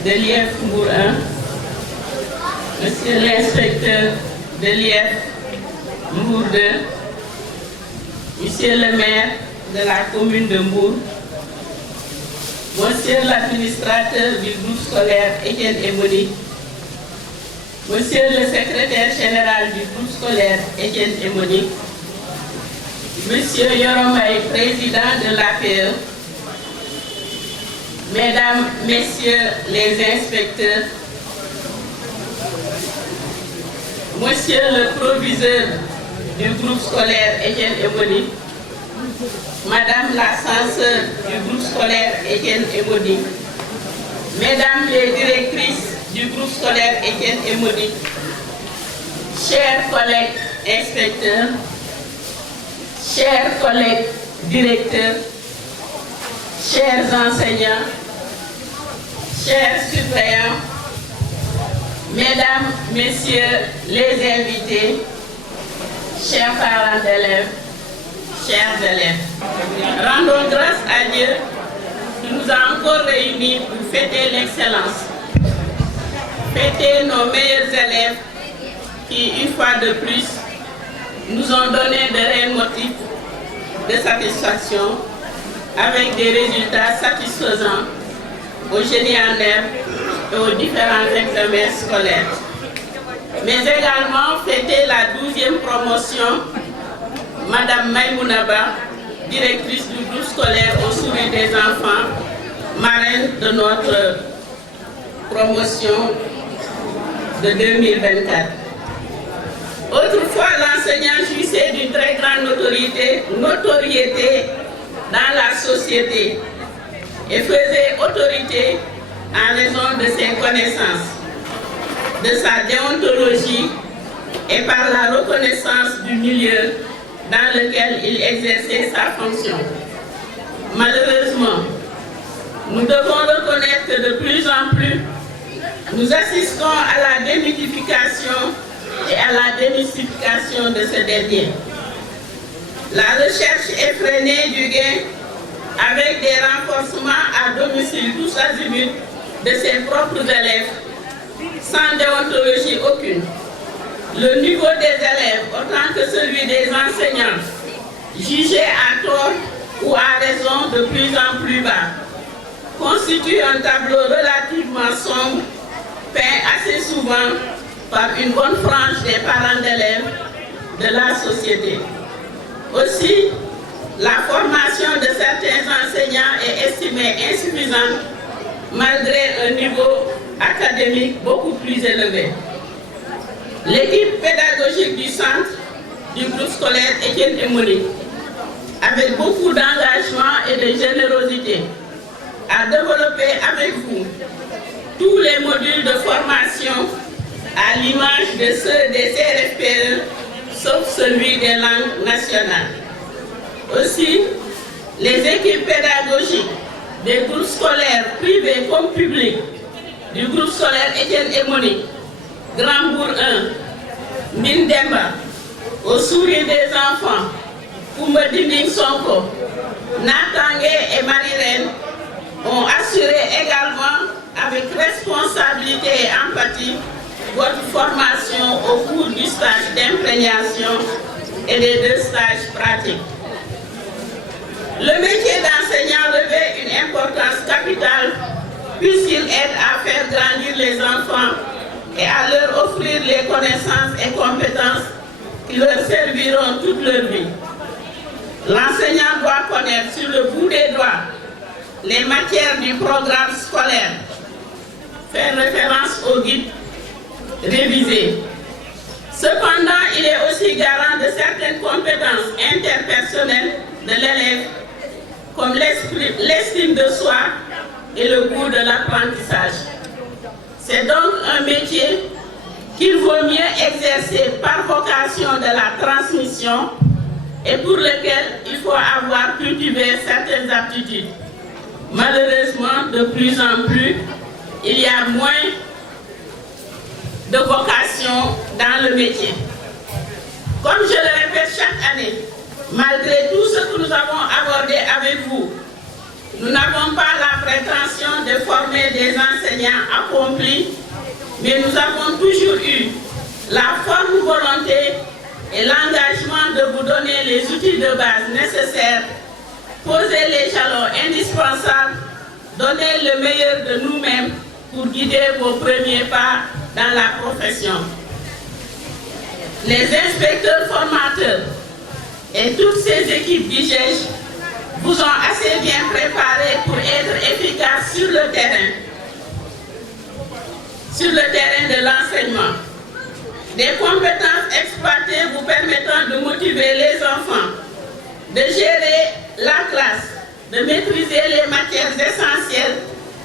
de l'IEF Mbour 1, Monsieur l'inspecteur de l'IEF Mbour 2, Monsieur le maire de la commune de Mbour, Monsieur l'administrateur du groupe scolaire Étienne Eboni, Monsieur le secrétaire général du groupe scolaire Étienne Eboni, Monsieur Yoromay, président de l'APE, Mesdames, Messieurs les inspecteurs, Monsieur le proviseur du groupe scolaire Étienne Eboni, Madame la censeur du groupe scolaire Étienne Eboni, Mesdames les directrices du groupe scolaire Étienne Eboni, chers collègues inspecteurs, chers collègues directeurs, chers enseignants, chers suppléants, Mesdames, Messieurs les invités, chers parents d'élèves, chers élèves, rendons grâce à Dieu qui nous a encore réunis pour fêter l'excellence, fêter nos meilleurs élèves qui, une fois de plus, nous ont donné de réels motifs de satisfaction avec des résultats satisfaisants au génie en herbe et aux différents examens scolaires. Mais également fêter la 12e promotion, Madame Maïmounaba, directrice du groupe scolaire au sourire des enfants, marraine de notre promotion de 2024. Autrefois, l'enseignant jouissait d'une très grande notoriété dans la société et faisait autorité en raison de ses connaissances, de sa déontologie et par la reconnaissance du milieu dans lequel il exerçait sa fonction. Malheureusement, nous devons reconnaître que de plus en plus, nous assistons à la démythification et à la démystification de ce dernier. La recherche effrénée du gain avec des renforcements à domicile tous azimuts de ses propres élèves, sans déontologie aucune. Le niveau des élèves, autant que celui des enseignants, jugés à tort ou à raison de plus en plus bas, constitue un tableau relativement sombre, peint assez souvent par une bonne frange des parents d'élèves de la société. Aussi, la formation de certains enseignants est estimée insuffisante malgré un niveau académique beaucoup plus élevé. L'équipe pédagogique du centre du groupe scolaire Étienne Emory, avec beaucoup d'engagement et de générosité, a développé avec vous tous les modules de formation à l'image de ceux des CRFPE, sauf celui des langues nationales. Aussi, les équipes pédagogiques des groupes scolaires privés comme publics du groupe scolaire Étienne Emory, Grand-Bourg 1, Mindemba, au sourire des enfants, Koumbadinding Sonko, Natangé et Marie-Reine ont assuré également avec responsabilité et empathie votre formation au cours du stage d'imprégnation et des 2 stages pratiques. Le métier d'enseignant revêt une importance capitale puisqu'il aide à faire grandir les enfants et à leur offrir les connaissances et compétences qui leur serviront toute leur vie. L'enseignant doit connaître sur le bout des doigts les matières du programme scolaire, faire référence au guide, réviser. Cependant, il est aussi garant de certaines compétences interpersonnelles de l'élève, comme l'estime de soi et le goût de l'apprentissage. C'est donc un métier qu'il vaut mieux exercer par vocation de la transmission et pour lequel il faut avoir cultivé certaines aptitudes. Malheureusement, de plus en plus, il y a moins de vocation dans le métier. Comme je le répète chaque année, malgré tout ce que nous avons abordé avec vous, nous n'avons pas la prétention de former des enseignants accomplis, mais nous avons toujours eu la forte volonté et l'engagement de vous donner les outils de base nécessaires, poser les jalons indispensables, donner le meilleur de nous-mêmes pour guider vos premiers pas dans la profession. Les inspecteurs formateurs et toutes ces équipes d'IGEJ vous ont assez bien préparés pour être efficaces sur le terrain de l'enseignement. Des compétences exploitées vous permettant de motiver les enfants, de gérer la classe, de maîtriser les matières essentielles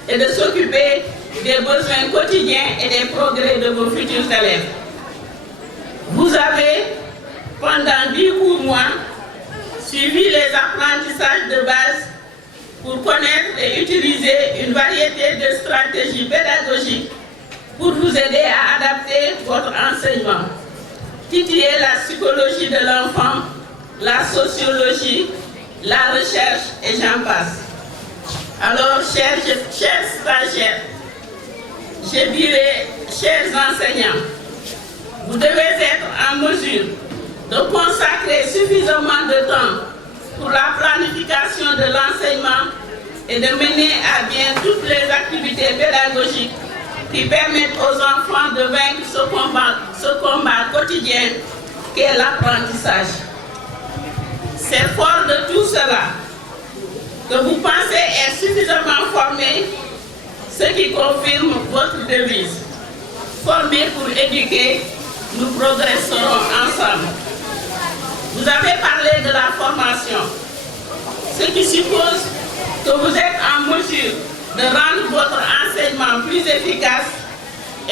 et de s'occuper des besoins quotidiens et des progrès de vos futurs élèves. Vous avez, pendant 10 courts mois, suivi les apprentissages de base pour connaître et utiliser une variété de stratégies pédagogiques pour vous aider à adapter votre enseignement. Titiller la psychologie de l'enfant, la sociologie, la recherche et j'en passe. Alors, chers stagiaires, je dirais, chers enseignants, vous devez être en mesure de consacrer suffisamment de temps pour la planification de l'enseignement et de mener à bien toutes les activités pédagogiques qui permettent aux enfants de vaincre ce combat quotidien qu'est l'apprentissage. C'est fort de tout cela que vous pensez être suffisamment formés, ce qui confirme votre devise. Former pour éduquer, nous progresserons ensemble. Vous avez parlé de la formation, ce qui suppose que vous êtes en mesure de rendre votre enseignement plus efficace,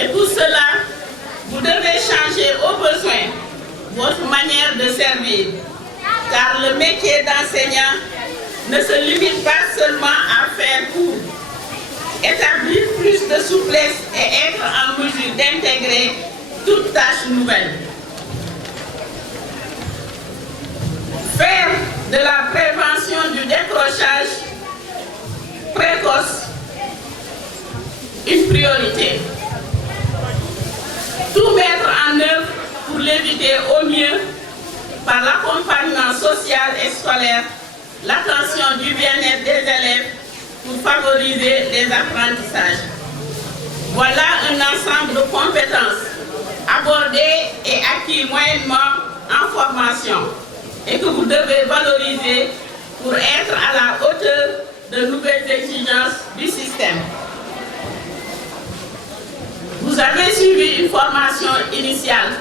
et pour cela, vous devez changer au besoin votre manière de servir, car le métier d'enseignant ne se limite pas seulement à faire cours. Établir plus de souplesse et être en mesure d'intégrer toute tâche nouvelle. Faire de la prévention du décrochage précoce une priorité. Tout mettre en œuvre pour l'éviter au mieux par l'accompagnement social et scolaire, l'attention du bien-être des élèves pour favoriser les apprentissages. Voilà un ensemble de compétences abordées et acquis moyennement en formation et que vous devez valoriser pour être à la hauteur de nouvelles exigences du système. Vous avez suivi une formation initiale.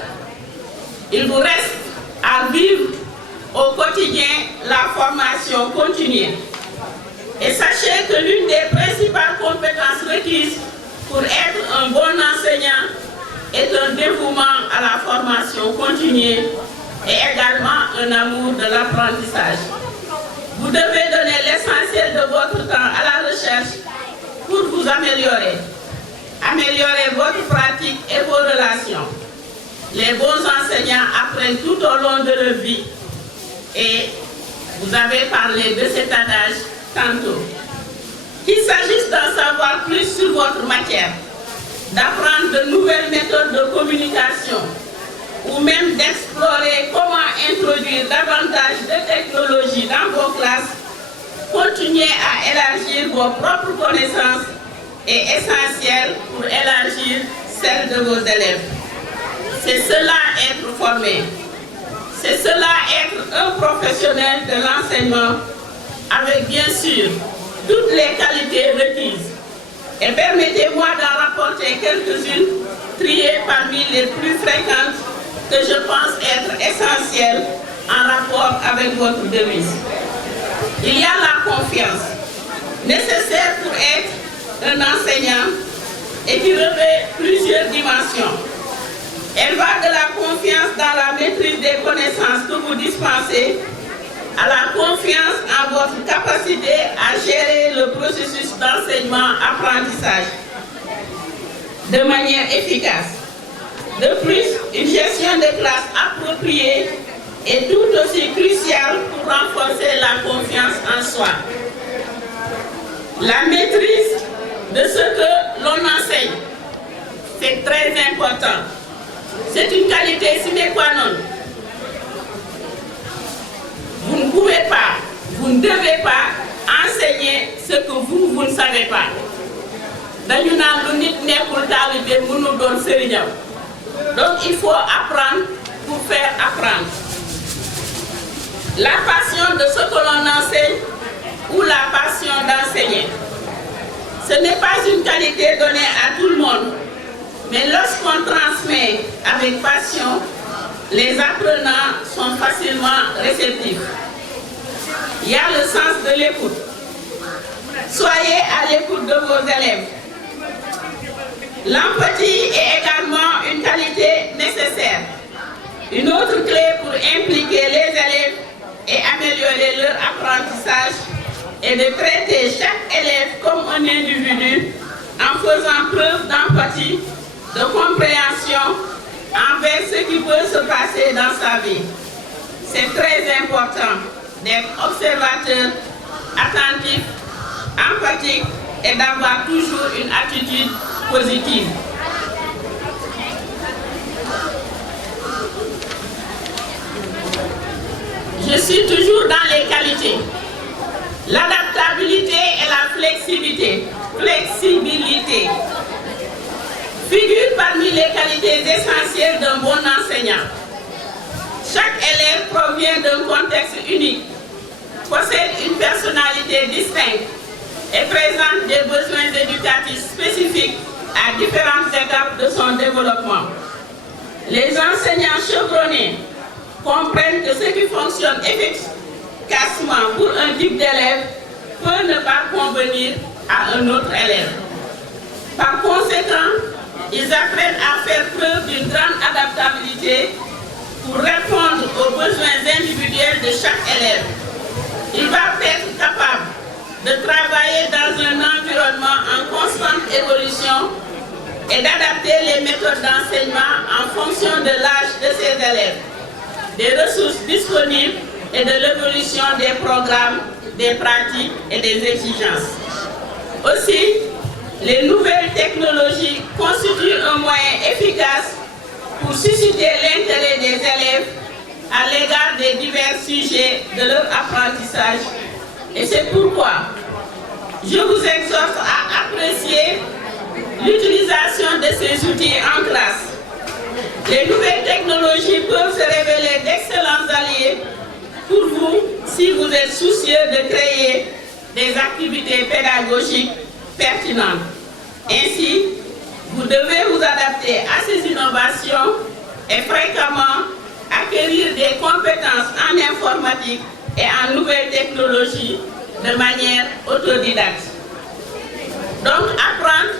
Il vous reste à vivre au quotidien la formation continue. Et sachez que l'une des principales compétences requises pour être un bon enseignant est un dévouement à la formation continue et également un amour de l'apprentissage. Vous devez donner l'essentiel de votre temps à la recherche pour vous améliorer. Améliorer votre pratique et vos relations. Les bons enseignants apprennent tout au long de leur vie. Et vous avez parlé de cet adage tantôt. Qu'il s'agisse d'en savoir plus sur votre matière, d'apprendre de nouvelles méthodes de communication, ou même d'explorer comment introduire davantage de technologies dans vos classes, continuez à élargir vos propres connaissances est essentiel pour élargir celle de vos élèves. C'est cela être formé. C'est cela être un professionnel de l'enseignement avec bien sûr toutes les qualités requises. Et permettez-moi d'en rapporter quelques-unes triées parmi les plus fréquentes que je pense être essentielles en rapport avec votre devise. Il y a la confiance nécessaire pour être un enseignant et qui revêt plusieurs dimensions. Elle va de la confiance dans la maîtrise des connaissances que vous dispensez à la confiance en votre capacité à gérer le processus d'enseignement-apprentissage de manière efficace. De plus, une gestion de classe appropriée est tout aussi cruciale pour renforcer la confiance en soi. La maîtrise de ce que l'on enseigne, c'est très important. C'est une qualité sine qua non. Vous ne pouvez pas, vous ne devez pas enseigner ce que vous ne savez pas. Donc il faut apprendre pour faire apprendre. La passion de ce que l'on enseigne ou la passion d'enseigner. Ce n'est pas une qualité donnée à tout le monde, mais lorsqu'on transmet avec passion, les apprenants sont facilement réceptifs. Il y a le sens de l'écoute. Soyez à l'écoute de vos élèves. L'empathie est également une qualité nécessaire. Une autre clé pour impliquer les élèves et améliorer leur apprentissage est de traiter chaque élève comme un individu en faisant preuve d'empathie, de compréhension envers ce qui peut se passer dans sa vie. C'est très important d'être observateur, attentif, empathique et d'avoir toujours une attitude positive. Je suis toujours dans les qualités. L'adaptabilité et la flexibilité figure parmi les qualités essentielles d'un bon enseignant. Chaque élève provient d'un contexte unique, possède une personnalité distincte et présente des besoins éducatifs spécifiques à différentes étapes de son développement. Les enseignants chevronnés comprennent que ce qui fonctionne efficacement pour un type d'élève peut ne pas convenir à un autre élève. Par conséquent, ils apprennent à faire preuve d'une grande adaptabilité pour répondre aux besoins individuels de chaque élève. Il va être capable de travailler dans un environnement en constante évolution et d'adapter les méthodes d'enseignement en fonction de l'âge de ses élèves, des ressources disponibles et de l'évolution des programmes, des pratiques et des exigences. Aussi, les nouvelles technologies constituent un moyen efficace pour susciter l'intérêt des élèves à l'égard des divers sujets de leur apprentissage. Et c'est pourquoi je vous exhorte à apprécier l'utilisation de ces outils en classe. Les nouvelles technologies peuvent se révéler d'excellents alliés pour vous si vous êtes soucieux de créer des activités pédagogiques pertinentes. Ainsi, vous devez vous adapter à ces innovations et fréquemment acquérir des compétences en informatique et en nouvelles technologies de manière autodidacte. Donc, apprendre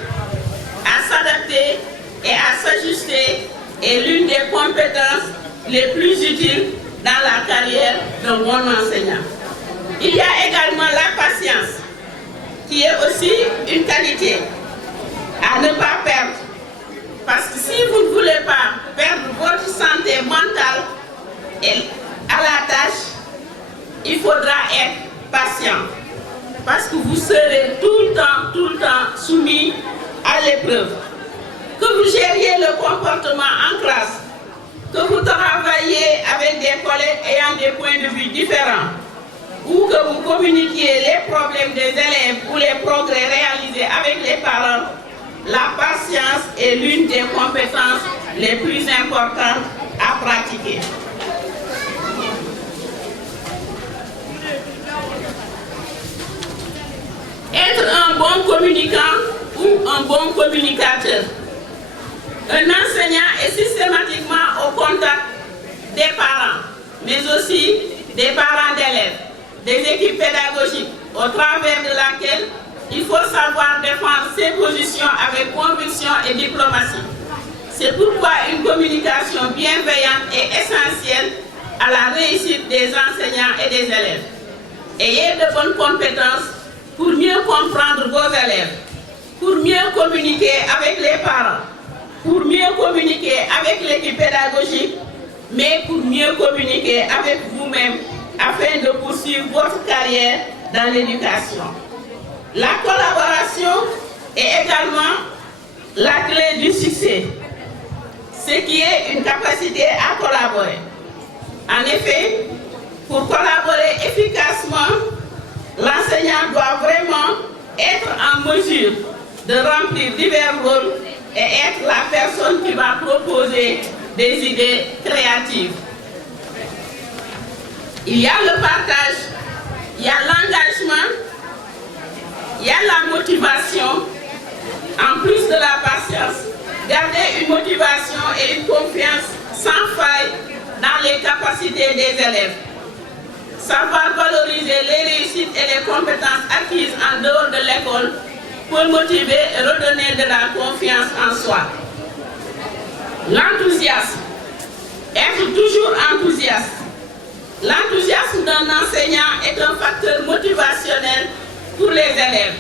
à s'adapter et à s'ajuster est l'une des compétences les plus utiles dans la carrière d'un bon enseignant. Il y a également la patience, qui est aussi une qualité à ne pas perdre. Parce que si vous ne voulez pas perdre votre santé mentale et à la tâche, il faudra être patient. Parce que vous serez tout le temps soumis à l'épreuve. Que vous gériez le comportement en classe, que vous travaillez avec des collègues ayant des points de vue différents, ou que vous communiquiez les problèmes des élèves ou les progrès réalisés avec les parents, la patience est l'une des compétences les plus importantes à pratiquer. Être un bon communicant ou un bon communicateur. Un enseignant est systématiquement au contact des parents, mais aussi des parents d'élèves, des équipes pédagogiques, au travers de laquelle il faut savoir défendre ses positions avec conviction et diplomatie. C'est pourquoi une communication bienveillante est essentielle à la réussite des enseignants et des élèves. Ayez de bonnes compétences pour mieux comprendre vos élèves, pour mieux communiquer avec les parents, pour mieux communiquer avec l'équipe pédagogique, mais pour mieux communiquer avec vous-même afin de poursuivre votre carrière dans l'éducation. La collaboration est également la clé du succès, ce qui est une capacité à collaborer. En effet, pour collaborer efficacement, l'enseignant doit vraiment être en mesure de remplir divers rôles et être la personne qui va proposer des idées créatives. Il y a le partage, il y a l'engagement, il y a la motivation, en plus de la patience. Garder une motivation et une confiance sans faille dans les capacités des élèves. Savoir valoriser les réussites et les compétences acquises en dehors de l'école pour motiver et redonner de la confiance en soi. L'enthousiasme. Être toujours enthousiaste. L'enthousiasme d'un enseignant est un facteur motivationnel pour les élèves.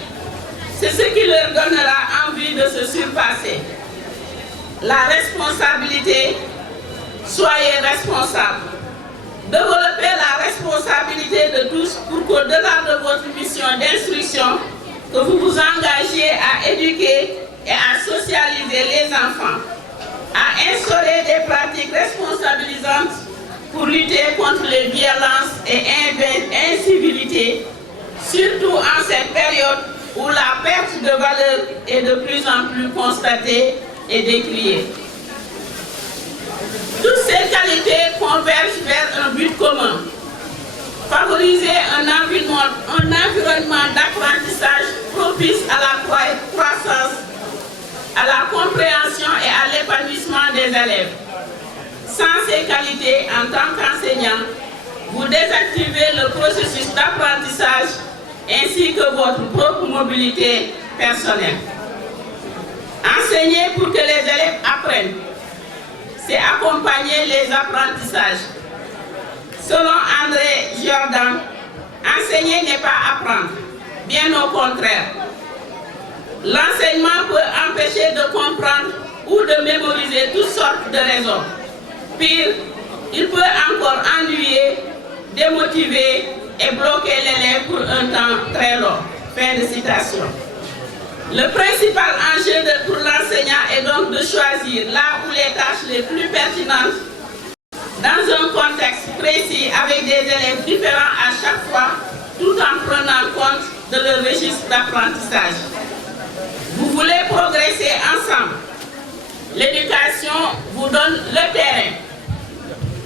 C'est ce qui leur donnera envie de se surpasser. La responsabilité, soyez responsables. Développez la responsabilité de tous pour qu'au-delà de votre mission d'instruction, que vous vous engagiez à éduquer et à socialiser les enfants, à instaurer des pratiques responsabilisantes pour lutter contre les violences et incivilités, surtout en cette période où la perte de valeur est de plus en plus constatée et décriée. Toutes ces qualités convergent vers un but commun: favoriser un environnement d'apprentissage propice à la croissance, à la compréhension et à l'épanouissement des élèves. Sans ces qualités, en tant qu'enseignant, vous désactivez le processus d'apprentissage ainsi que votre propre mobilité personnelle. Enseigner pour que les élèves apprennent, c'est accompagner les apprentissages. Selon André Jordan, enseigner n'est pas apprendre, bien au contraire. L'enseignement peut empêcher de comprendre ou de mémoriser toutes sortes de raisons. Pire, il peut encore ennuyer, démotiver et bloquer l'élève pour un temps très long. Fin de citation. Le principal enjeu pour l'enseignant est donc de choisir là où les tâches les plus pertinentes, dans un contexte précis avec des élèves différents à chaque fois, tout en prenant compte de leur registre d'apprentissage. Vous voulez progresser ensemble. L'éducation vous donne le terrain.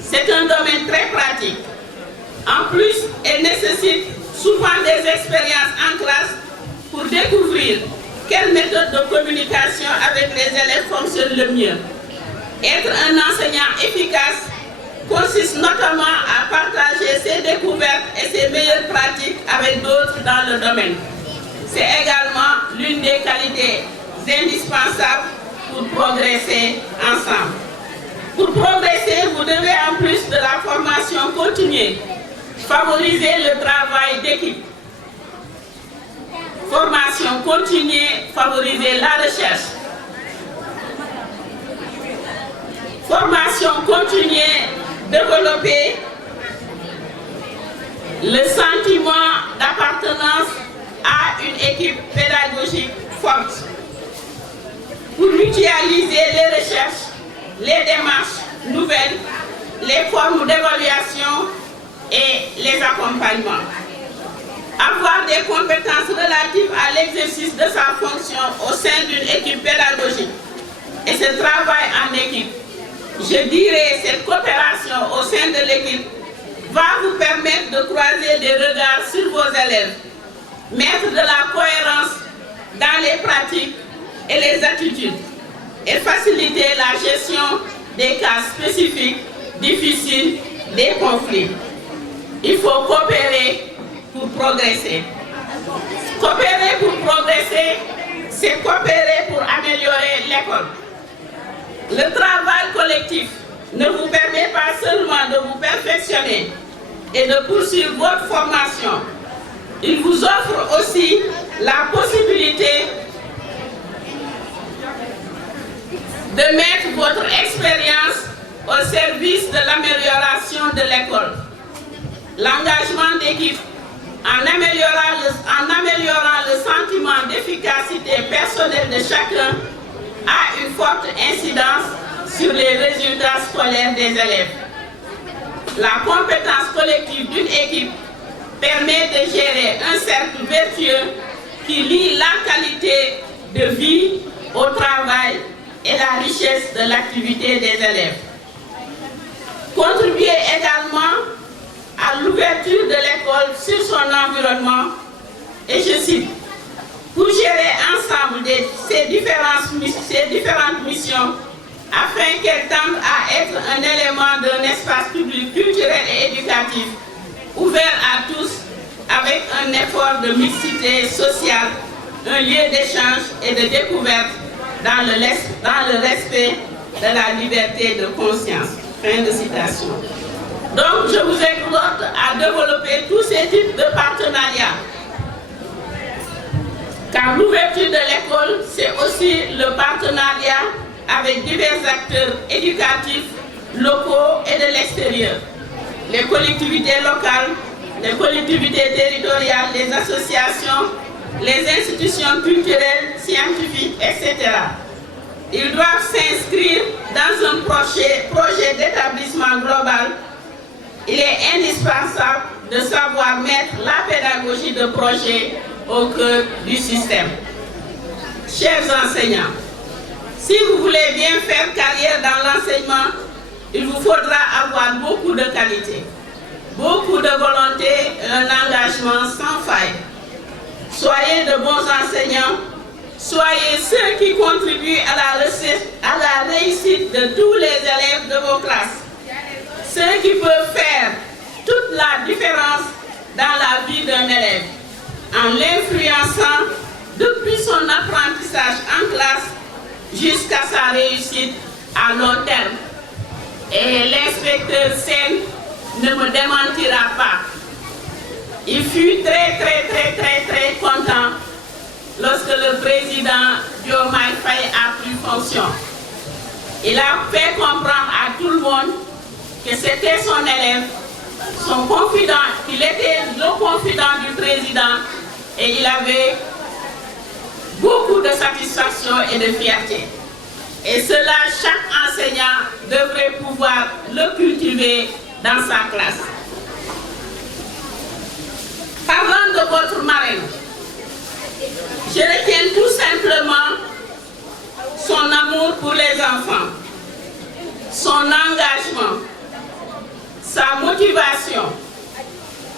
C'est un domaine très pratique. En plus, elle nécessite souvent des expériences en classe pour découvrir quelle méthode de communication avec les élèves fonctionne le mieux. Être un enseignant efficace consiste notamment à partager ses découvertes et ses meilleures pratiques avec d'autres dans le domaine. C'est également l'une des qualités indispensables pour progresser ensemble. Pour progresser, vous devez, en plus de la formation continue, favoriser le travail d'équipe. Formation continue, favoriser la recherche. Formation continue, développer le sentiment d'appartenance à une équipe pédagogique forte. Pour mutualiser les recherches, les démarches nouvelles, les formes d'évaluation et les accompagnements. Avoir des compétences relatives à l'exercice de sa fonction au sein d'une équipe pédagogique et ce travail en équipe, je dirais cette coopération au sein de l'équipe, va vous permettre de croiser des regards sur vos élèves, mettre de la cohérence dans les pratiques et les attitudes et faciliter la gestion des cas spécifiques, difficiles, des conflits. Il faut coopérer pour progresser. Coopérer pour progresser, c'est coopérer pour améliorer l'école. Le travail collectif ne vous permet pas seulement de vous perfectionner et de poursuivre votre formation. Il vous offre aussi la possibilité de mettre votre expérience au service de l'amélioration de l'école. L'engagement d'équipe en améliorant le sentiment d'efficacité personnelle de chacun a une forte incidence sur les résultats scolaires des élèves. La compétence collective d'une équipe permet de gérer un cercle vertueux qui lie la qualité de vie au travail et la richesse de l'activité des élèves. Contribuer également à l'ouverture de l'école sur son environnement, et je cite, pour gérer ensemble ces différentes missions afin qu'elles tendent à être un élément d'un espace public culturel et éducatif ouvert à tous avec un effort de mixité sociale, un lieu d'échange et de découverte dans le respect de la liberté de conscience. Fin de citation. Donc je vous exhorte à développer tous ces types de partenariats. Car l'ouverture de l'école, c'est aussi le partenariat avec divers acteurs éducatifs, locaux et de l'extérieur. Les collectivités locales, les collectivités territoriales, les associations, les institutions culturelles, scientifiques, etc. Ils doivent s'inscrire dans un projet d'établissement global. Il est indispensable de savoir mettre la pédagogie de projet au cœur du système. Chers enseignants, si vous voulez bien faire carrière dans l'enseignement, il vous faudra avoir beaucoup de qualité, beaucoup de volonté et un engagement sans faille. Soyez de bons enseignants, soyez ceux qui contribuent à la réussite de tous les élèves de vos classes, ceux qui peuvent faire toute la différence dans la vie d'un élève, en l'influençant depuis son apprentissage en classe jusqu'à sa réussite à long terme. Et l'inspecteur Sen ne me démentira pas. Il fut très content lorsque le président Diomaye Faye a pris fonction. Il a fait comprendre à tout le monde que c'était son élève, son confident, qu'il était le confident du président et il avait beaucoup de satisfaction et de fierté. Et cela, chaque enseignant devrait pouvoir le cultiver dans sa classe. Parlant de votre marraine, je retiens tout simplement son amour pour les enfants, son engagement, sa motivation,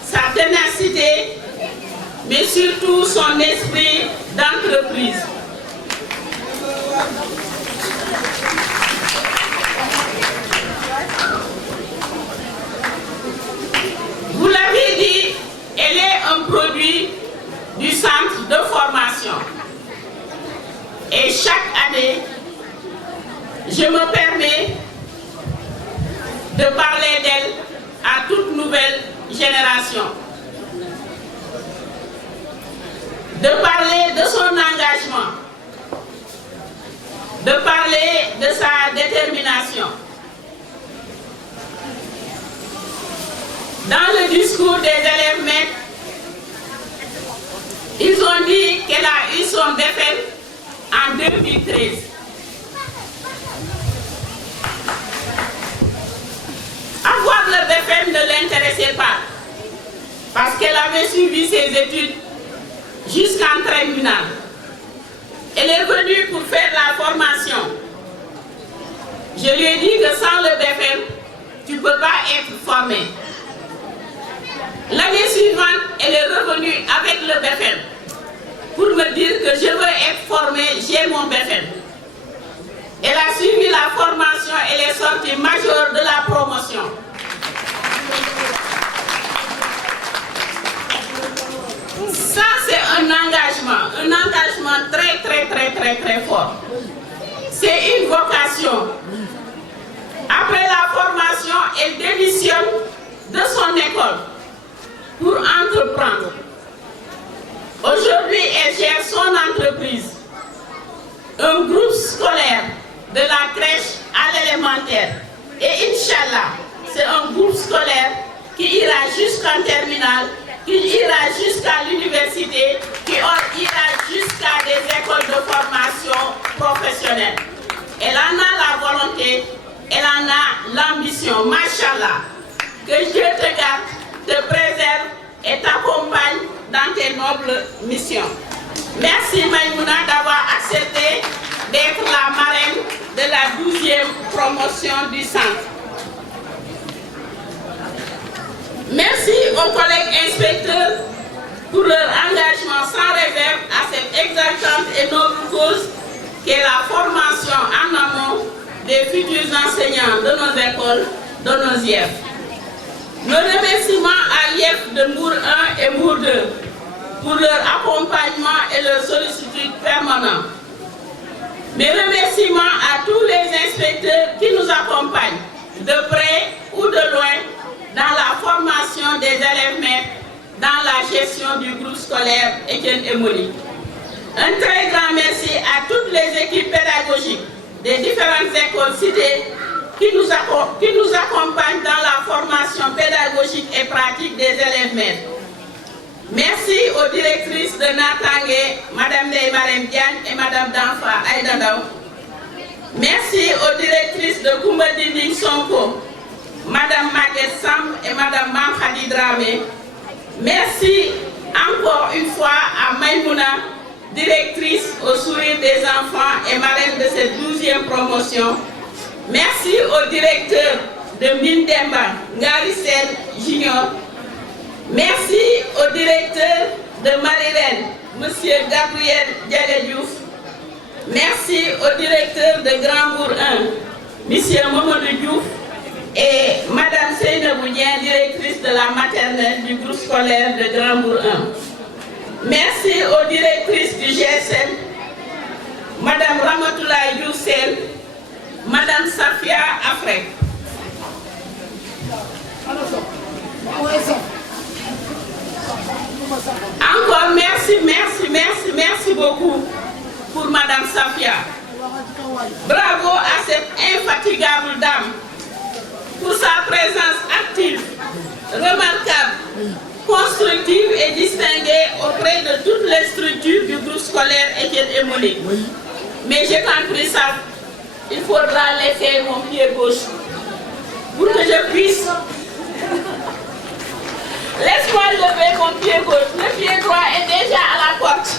sa ténacité, mais surtout son esprit d'entreprise. Vous l'avez dit, elle est un produit du centre de formation. Et chaque année, je me permets de parler d'elle à toute nouvelle génération. De parler de son engagement, de parler de sa détermination. Dans le discours des élèves maîtres, ils ont dit qu'elle a eu son BFM en 2013. Avoir le BFM ne l'intéressait pas, parce qu'elle avait suivi ses études jusqu'en terminale. Elle est venue pour faire la formation. Je lui ai dit que sans le BFM, tu ne peux pas être formé. L'année suivante, elle est revenue avec le BFM pour me dire que je veux être formée, j'ai mon BFM. Elle a suivi la formation, elle est sortie majeure de la promotion. Ça, c'est un engagement très fort. C'est une vocation. Après la formation, elle démissionne de son école pour entreprendre. Aujourd'hui, elle gère son entreprise, un groupe scolaire de la crèche à l'élémentaire. Et Inch'Allah, c'est un groupe scolaire qui ira jusqu'en terminale, qui ira jusqu'à l'université, qui ira jusqu'à des écoles de formation professionnelle. Elle en a la volonté, elle en a l'ambition. Machallah, que Dieu te garde, te préserve et t'accompagne dans tes nobles missions. Merci Maïmouna d'avoir accepté d'être la marraine de la 12e promotion du centre. Merci aux collègues inspecteurs pour leur engagement sans réserve à cette exaltante et noble cause qu'est la formation en amont des futurs enseignants de nos écoles, de nos IEF. Nos remerciements à l'IEF de Mour 1 et Mour 2 pour leur accompagnement et leur sollicitude permanente. Mes remerciements à tous les inspecteurs qui nous accompagnent, de près ou de loin, dans la formation des élèves maîtres, dans la gestion du groupe scolaire Étienne Emoly. Un très grand merci à toutes les équipes pédagogiques des différentes écoles citées qui nous accompagnent dans la formation pédagogique et pratique des élèves maîtres. Merci aux directrices de Natangé, Mme Neymarem Diagne et Mme Danfa Aïdadaou. Merci aux directrices de Koumbadini Sonko, Mme Maguette Sam et Mme Mamkhadi Dramé. Merci encore une fois à Maïmouna, directrice au sourire des enfants et marraine de cette 12e promotion. Merci au directeur de Mindemba, Ngari Sen Junior. Merci au directeur de Marie-Reine, M. Gabriel Diagadiouf. Merci au directeur de Grand-Bourg 1, M. Mamadou Diouf, et Mme Seyna Boudien, directrice de la maternelle du groupe scolaire de Grand-Bourg 1. Merci aux directrices du GSM, Mme Ramatoulaye Youssel, Mme Safia Afrek. Encore merci beaucoup pour Mme Safia. Bravo à cette infatigable dame pour sa présence active, remarquable, constructive et distinguée auprès de toutes les structures du groupe scolaire Étienne et Monique. Mais j'ai compris ça, il faudra laisser mon pied gauche pour que je puisse. Laisse-moi lever mon pied gauche, le pied droit est déjà à la porte.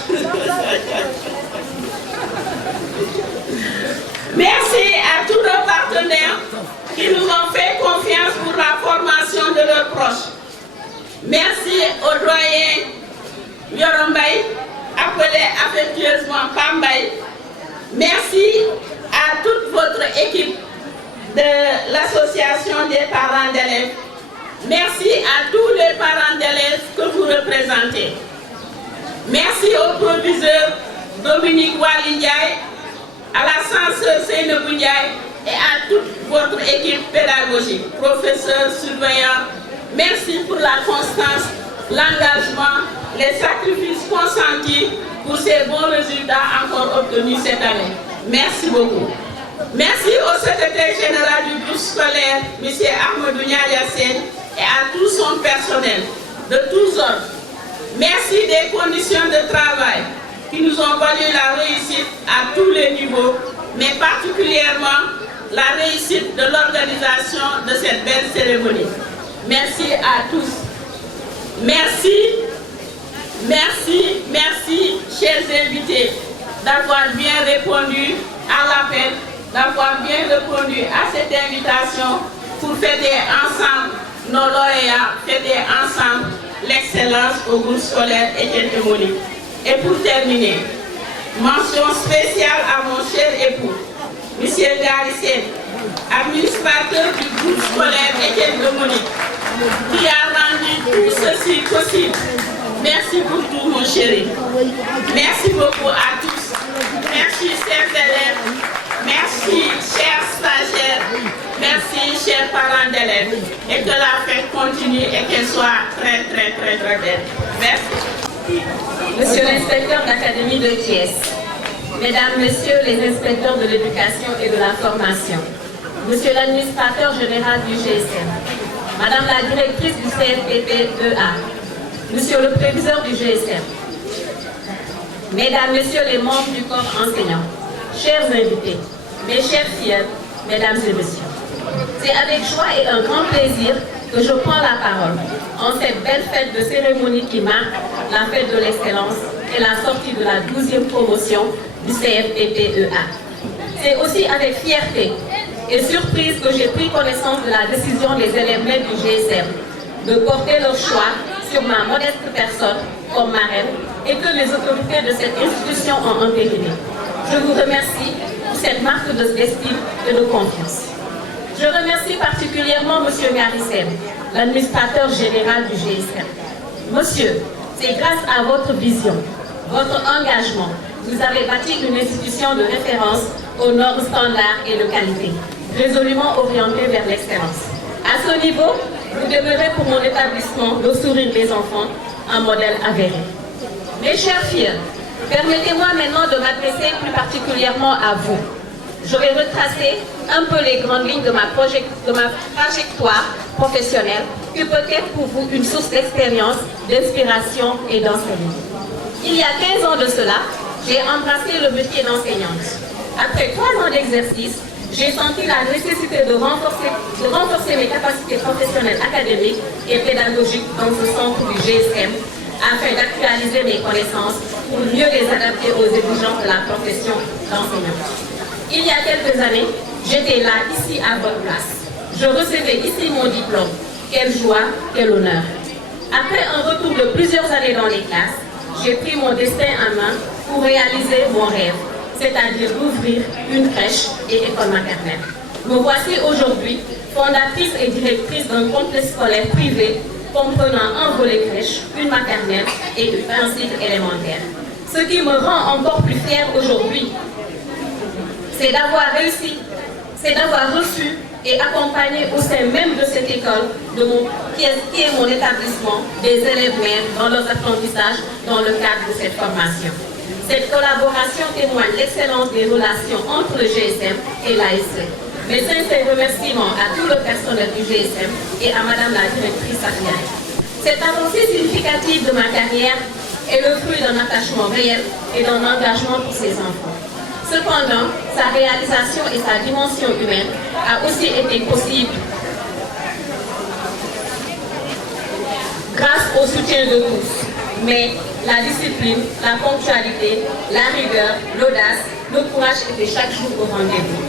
Merci à tous nos partenaires qui nous ont fait confiance pour la formation de leurs proches. Merci au doyen Yorombaï, appelé affectueusement Pambaï. Merci à toute votre équipe de l'association des parents d'élèves. Merci à tous les parents d'élèves que vous représentez. Merci au proviseur Dominique Walindiaï, à la censeur Seynabou Ndiaye et à toute votre équipe pédagogique, professeurs, surveillants. Merci pour la constance, l'engagement, les sacrifices consentis pour ces bons résultats encore obtenus cette année. Merci beaucoup. Merci au secrétaire général du groupe scolaire, M. Ahmedou Yassine, et à tout son personnel, de tous ordres. Merci des conditions de travail qui nous ont valu la réussite à tous les niveaux, mais particulièrement la réussite de l'organisation de cette belle cérémonie. Merci à tous. Merci, chers invités, d'avoir bien répondu à l'appel, d'avoir bien répondu à cette invitation pour fêter ensemble nos lauréats, fêter ensemble l'excellence au groupe scolaire Étienne et Monique. Et pour terminer, mention spéciale à mon cher époux, M. Garissène, administrateur du groupe scolaire Étienne et Monique, qui a rendu tout ceci possible. Merci pour tout, mon chéri. Merci beaucoup à tous. Merci, chers élèves. Merci, chers stagiaires. Merci, chers parents d'élèves. Et que la fête continue et qu'elle soit très belle. Merci. Monsieur l'inspecteur d'académie de Thiès, Mesdames, Messieurs les inspecteurs de l'éducation et de la formation, Monsieur l'administrateur général du GSM, Madame la directrice du CFPP-EA, Monsieur le préviseur du GSM, Mesdames, Messieurs les membres du corps enseignant, chers invités, mes chers filles, Mesdames et Messieurs, c'est avec joie et un grand plaisir que je prends la parole en cette belle fête de cérémonie qui marque la fête de l'excellence et la sortie de la 12e promotion du CFPP-EA. C'est aussi avec fierté et surprise que j'ai pris connaissance de la décision des élèves maîtres du GSM de porter leur choix sur ma modeste personne comme marraine et que les autorités de cette institution ont entériné. Je vous remercie pour cette marque d'estime et de confiance. Je remercie particulièrement M. Garissène, l'administrateur général du GSM. Monsieur, c'est grâce à votre vision, votre engagement, vous avez bâti une institution de référence aux normes standards et de qualité, résolument orientée vers l'excellence. À ce niveau, vous demeurez pour mon établissement le sourire des enfants, un modèle avéré. Mes chères filles, permettez-moi maintenant de m'adresser plus particulièrement à vous. Je vais retracer un peu les grandes lignes de ma trajectoire professionnelle, qui peut être pour vous une source d'expérience, d'inspiration et d'enseignement. Il y a 15 ans de cela, j'ai embrassé le métier d'enseignante. Après 3 ans d'exercice, j'ai senti la nécessité de renforcer mes capacités professionnelles académiques et pédagogiques dans ce centre du GSM, afin d'actualiser mes connaissances pour mieux les adapter aux exigences de la profession d'enseignant. Il y a quelques années, j'étais là, ici, à votre place. Je recevais ici mon diplôme. Quelle joie, quel honneur. Après un retour de plusieurs années dans les classes, j'ai pris mon destin en main pour réaliser mon rêve, c'est-à-dire d'ouvrir une crèche et école maternelle. Me voici aujourd'hui fondatrice et directrice d'un complexe scolaire privé comprenant un volet crèche, une maternelle et un cycle élémentaire. Ce qui me rend encore plus fière aujourd'hui, c'est d'avoir réussi, c'est d'avoir reçu et accompagné au sein même de cette école, qui est mon établissement, des élèves mères dans leurs apprentissages dans le cadre de cette formation. Cette collaboration témoigne l'excellence des relations entre le GSM et l'ASE. Mes sincères remerciements à tout le personnel du GSM et à Madame la directrice Safiane. Cette avancée significative de ma carrière est le fruit d'un attachement réel et d'un engagement pour ses enfants. Cependant, sa réalisation et sa dimension humaine a aussi été possible grâce au soutien de tous. Mais la discipline, la ponctualité, la rigueur, l'audace, le courage étaient chaque jour au rendez-vous.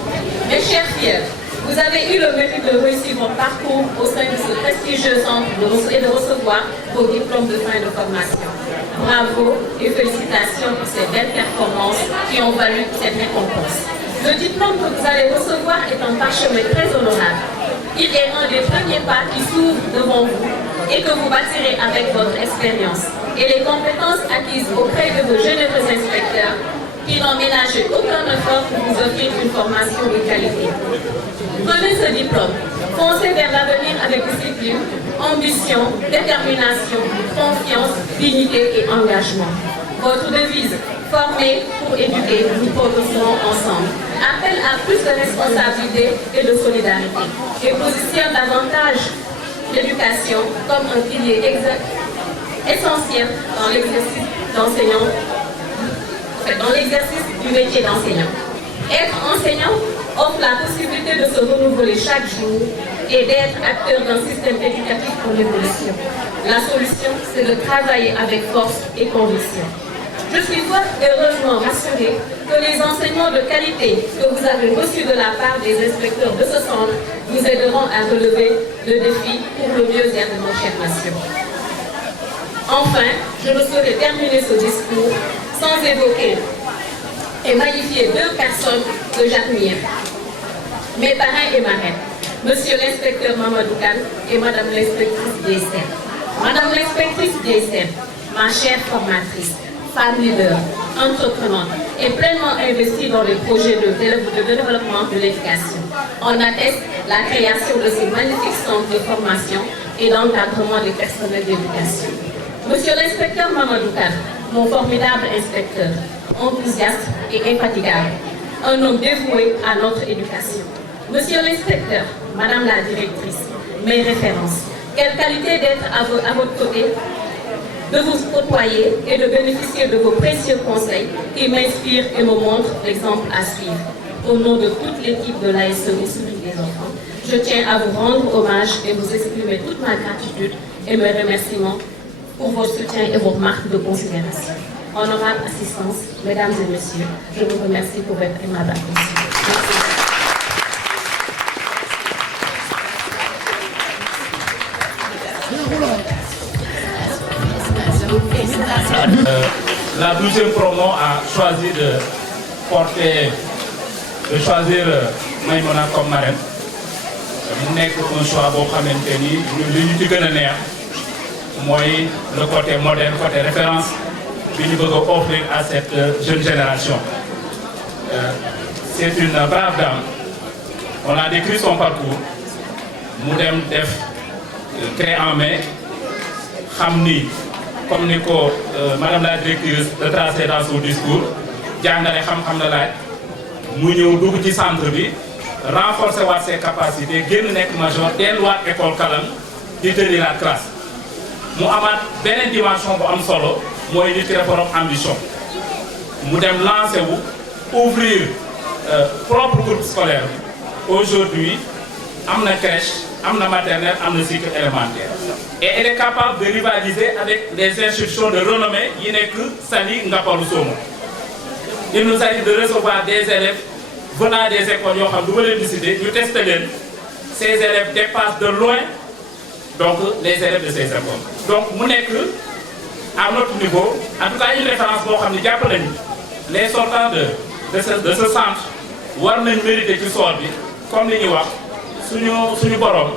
Mes chers filles, vous avez eu le mérite de réussir votre parcours au sein de ce prestigieux centre et de recevoir vos diplômes de fin de formation. Bravo et félicitations pour ces belles performances qui ont valu cette récompense. Le diplôme que vous allez recevoir est un parchemin très honorable. Il est un des premiers pas qui s'ouvrent devant vous et que vous bâtirez avec votre expérience et les compétences acquises auprès de vos généreux inspecteurs qui n'ont ménagé aucun effort pour vous offrir une formation de qualité. Prenez ce diplôme, foncez vers l'avenir avec discipline, ambition, détermination, confiance, dignité et engagement. Votre devise, former pour éduquer, nous progresserons ensemble, appelle à plus de responsabilité et de solidarité et positionne davantage l'éducation comme un pilier essentiel dans l'exercice d'enseignant. Dans l'exercice du métier d'enseignant. Être enseignant offre la possibilité de se renouveler chaque jour et d'être acteur d'un système éducatif pour l'évolution. La solution, c'est de travailler avec force et conviction. Je suis fort heureusement rassurée que les enseignements de qualité que vous avez reçus de la part des inspecteurs de ce centre vous aideront à relever le défi pour le mieux-être de nos chères nations. Enfin, je ne saurais terminer ce discours sans évoquer et magnifier deux personnes que j'admire, mes parrains et marraines, Monsieur l'inspecteur Mamadou Kane et Madame l'inspectrice DSM. Madame l'inspectrice DSM, ma chère formatrice, femme leader, entreprenante et pleinement investie dans les projets de développement de l'éducation. On atteste la création de ces magnifiques centres de formation et d'encadrement des personnels d'éducation. Monsieur l'inspecteur Mamadou Kane, mon formidable inspecteur, enthousiaste et infatigable, un homme dévoué à notre éducation. Monsieur l'inspecteur, Madame la directrice, mes références, quelle qualité d'être à votre côté, de vous côtoyer et de bénéficier de vos précieux conseils qui m'inspirent et me montrent l'exemple à suivre. Au nom de toute l'équipe de l'ASE des enfants, je tiens à vous rendre hommage et vous exprimer toute ma gratitude et mes remerciements pour votre soutien et vos marques de considération. Honorable assistance, mesdames et messieurs, je vous remercie pour votre aimable attention. La 12e promo a choisi de choisir Maïmona comme marraine. mu nekk un choix boo xamante ni li ñu ci gën a neex mooy le côté moderne, côté référence bi ñu bëgg a offrir à cette jeune génération. C'est une brave dame. On a décrit son parcours mu dem def clé en main xam ni comme ni ko madame la directrice retracé dans son discours jàngale xam-xam la laaj mu ñëw dugg ci centre bi renforcer waat ses capacités génn nekk major delluwaat école Kalam di tenir la classe mu amaat beneen dimension bu am solo mooy nit ki dafa am ambition mu dem lancer wu ouvrir propre groupe scolaire aujourd'hui am na crèche am na maternelle am na cycle élémentaire Et elle est capable de rivaliser avec des institutions de renommée qui n'est que Sali Ngaparou Somo. Il nous arrive de recevoir des élèves venant des écoles, nous tester. Ces élèves dépassent de loin donc, les élèves de ces écoles. Donc, nous n'est que, à notre niveau, en tout cas une référence pour les sortants de ce centre, war nañ mérité ci sort bi comme li ñuy wax suñu borom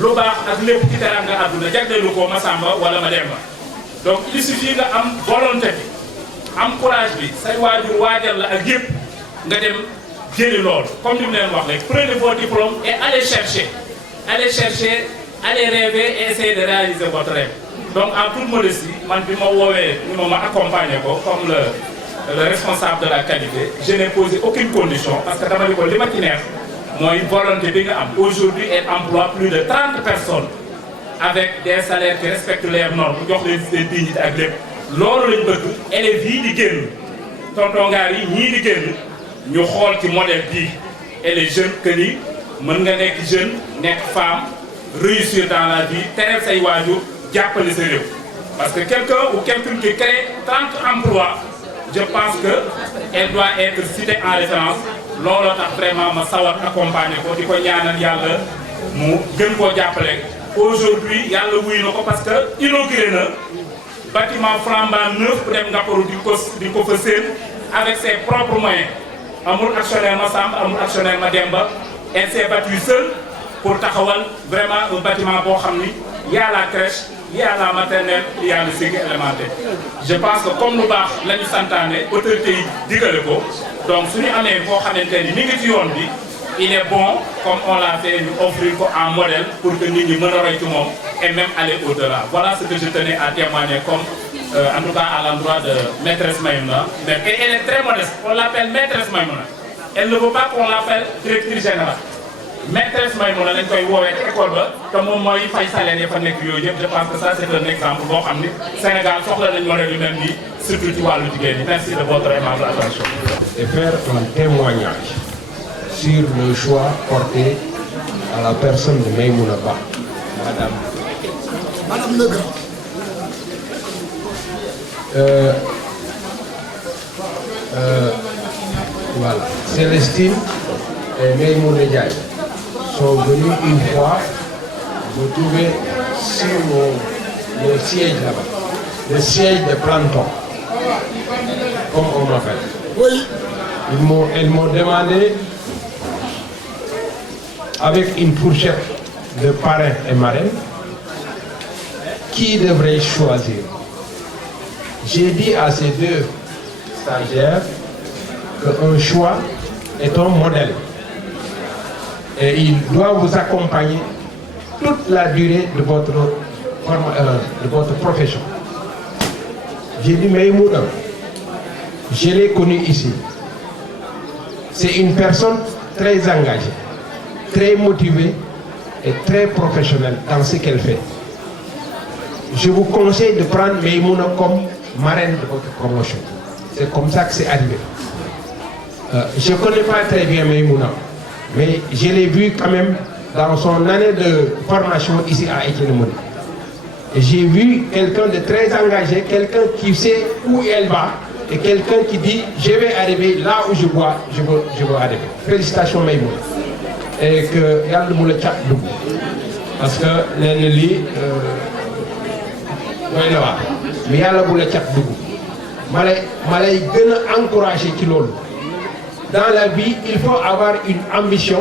lu baax ak lépp ci teranga àdduna jagleelu ko Masamba wala Mademba. Donc il suffit nga am volonté bi am courage bi say waajur waajal la ak yëpp nga dem jëli loolu comme ni mu leen wax rek prenez vos diplômes et allez chercher, allez rêver et essayer de réaliser votre rêve. Donc en toute modestie man bi ma woowee ni ma accompagner ko comme le responsable de la qualité, je n'ai posé aucune condition parce que dans l'école de matinère, moi une volonté de aujourd'hui elle emploie plus de 30 personnes avec des salaires qui respectent les normes, les dignités ak lépp. Loolu lañ bëgg élèves yi di génn tonton Ngari ñii di génn ñu xool ci modèle bii et les jeunes que ni mën nga nekk jeune nekk femme réussir dans la vie tereel say waajur jàppale sa réew parce que quelqu'un ou quelqu'un qui crée 30 emplois. Je pense qu'elle doit être citée en référence. Loolu tax vraiment ma sawar accompagner ko di ko ñaanal yàlla mu gën koo jàppale. Aujourd'hui yàlla wuy na ko parce que inauguré na bâtiment flambant neuf pour dem Ngaparou di ko fa seen avec ses propres moyens. Amul actionnaire Massamba, amul actionnaire Mademba. Elle s'est battue seule pour taxawal vraiment un bâtiment boo xam ni y a la crèche. Il y a la maternelle, il y a le cycle élémentaire. Je pense que comme nous avons la autorité digale ko donc si nous avons il est bon comme on l'a fait nous offrir un modèle pour que nous puissions tout le monde et même aller au-delà. Voilà ce que je tenais à témoigner comme en tout cas à l'endroit de maîtresse Maïmouna. Mais elle est très modeste, on l'appelle maîtresse Maïmouna. Elle ne veut pas qu'on l'appelle directrice générale. Maîtresse Maïmouna lañ koy woowee ci école ba te moom mooy fay salaire yi fa nekk yooyu yëpp je pense que ça c'est un exemple boo xam ni Sénégal soxla nañ modèle yu mel nii surtout ci wàllu jigéen ñi. Merci de votre aimable attention. Et faire un témoignage sur le choix porté à la personne de Maïmouna Ba. Madame Legrand. Voilà. Célestine et Maïmouna Ndiaye sont venus une fois me trouver sur le siège là-bas, le siège de planton, comme on m'appelle. Oui. Elles m'ont demandé, avec une fourchette de parrain et marraine, qui devrait choisir. J'ai dit à ces deux stagiaires qu'un choix est un modèle. Et il doit vous accompagner toute la durée de votre profession. J'ai dit, Maïmouna, je l'ai connu ici. C'est une personne très engagée, très motivée et très professionnelle dans ce qu'elle fait. Je vous conseille de prendre Maïmouna comme marraine de votre promotion. C'est comme ça que c'est arrivé. Je ne connais pas très bien Maïmouna, mais je l'ai vu quand même dans son année de formation ici à Etienne-Moni. J'ai vu quelqu'un de très engagé, quelqu'un qui sait où elle va et quelqu'un qui dit je vais arriver là où je veux arriver. Félicitations Maïmouna. Et que yàlla mu la cat dugg parce que nee na lii doy na waar mais yàlla bu la cat dugg ma lay gën a encourager ci loolu. Dans la vie, il faut avoir une ambition,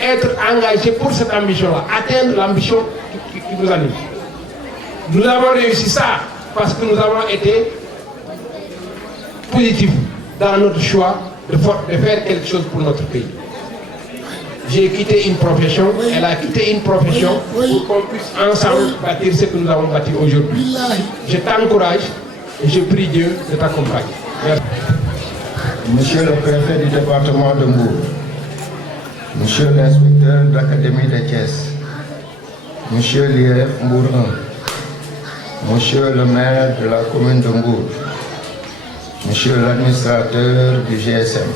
être engagé pour cette ambition-là, atteindre l'ambition qui vous anime. Nous avons réussi ça parce que nous avons été positifs dans notre choix de faire quelque chose pour notre pays. J'ai quitté une profession, elle a quitté une profession pour qu'on puisse ensemble bâtir ce que nous avons bâti aujourd'hui. Je t'encourage et je prie Dieu de t'accompagner. Merci. Monsieur le préfet du département de Mbour, Monsieur l'inspecteur de l'Académie de Thiès, Monsieur l'IEF Mbour 1, Monsieur le maire de la commune de Mbour, Monsieur l'administrateur du GSM,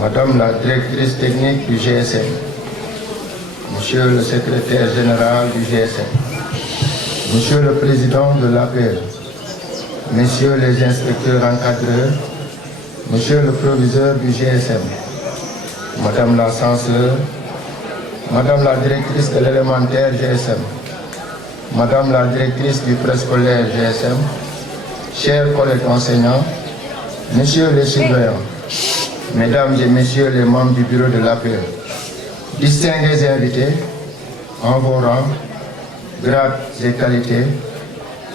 Madame la directrice technique du GSM, Monsieur le secrétaire général du GSM, Monsieur le président de l'APR, Messieurs les inspecteurs encadreurs, Monsieur le proviseur du GSM, Madame la censeur, Madame la directrice de l'élémentaire GSM, Madame la directrice du préscolaire GSM, chers collègues enseignants, Messieurs les surveillants, Mesdames et Messieurs les membres du bureau de l'APR, distingués invités, en vos rangs, grades et qualités,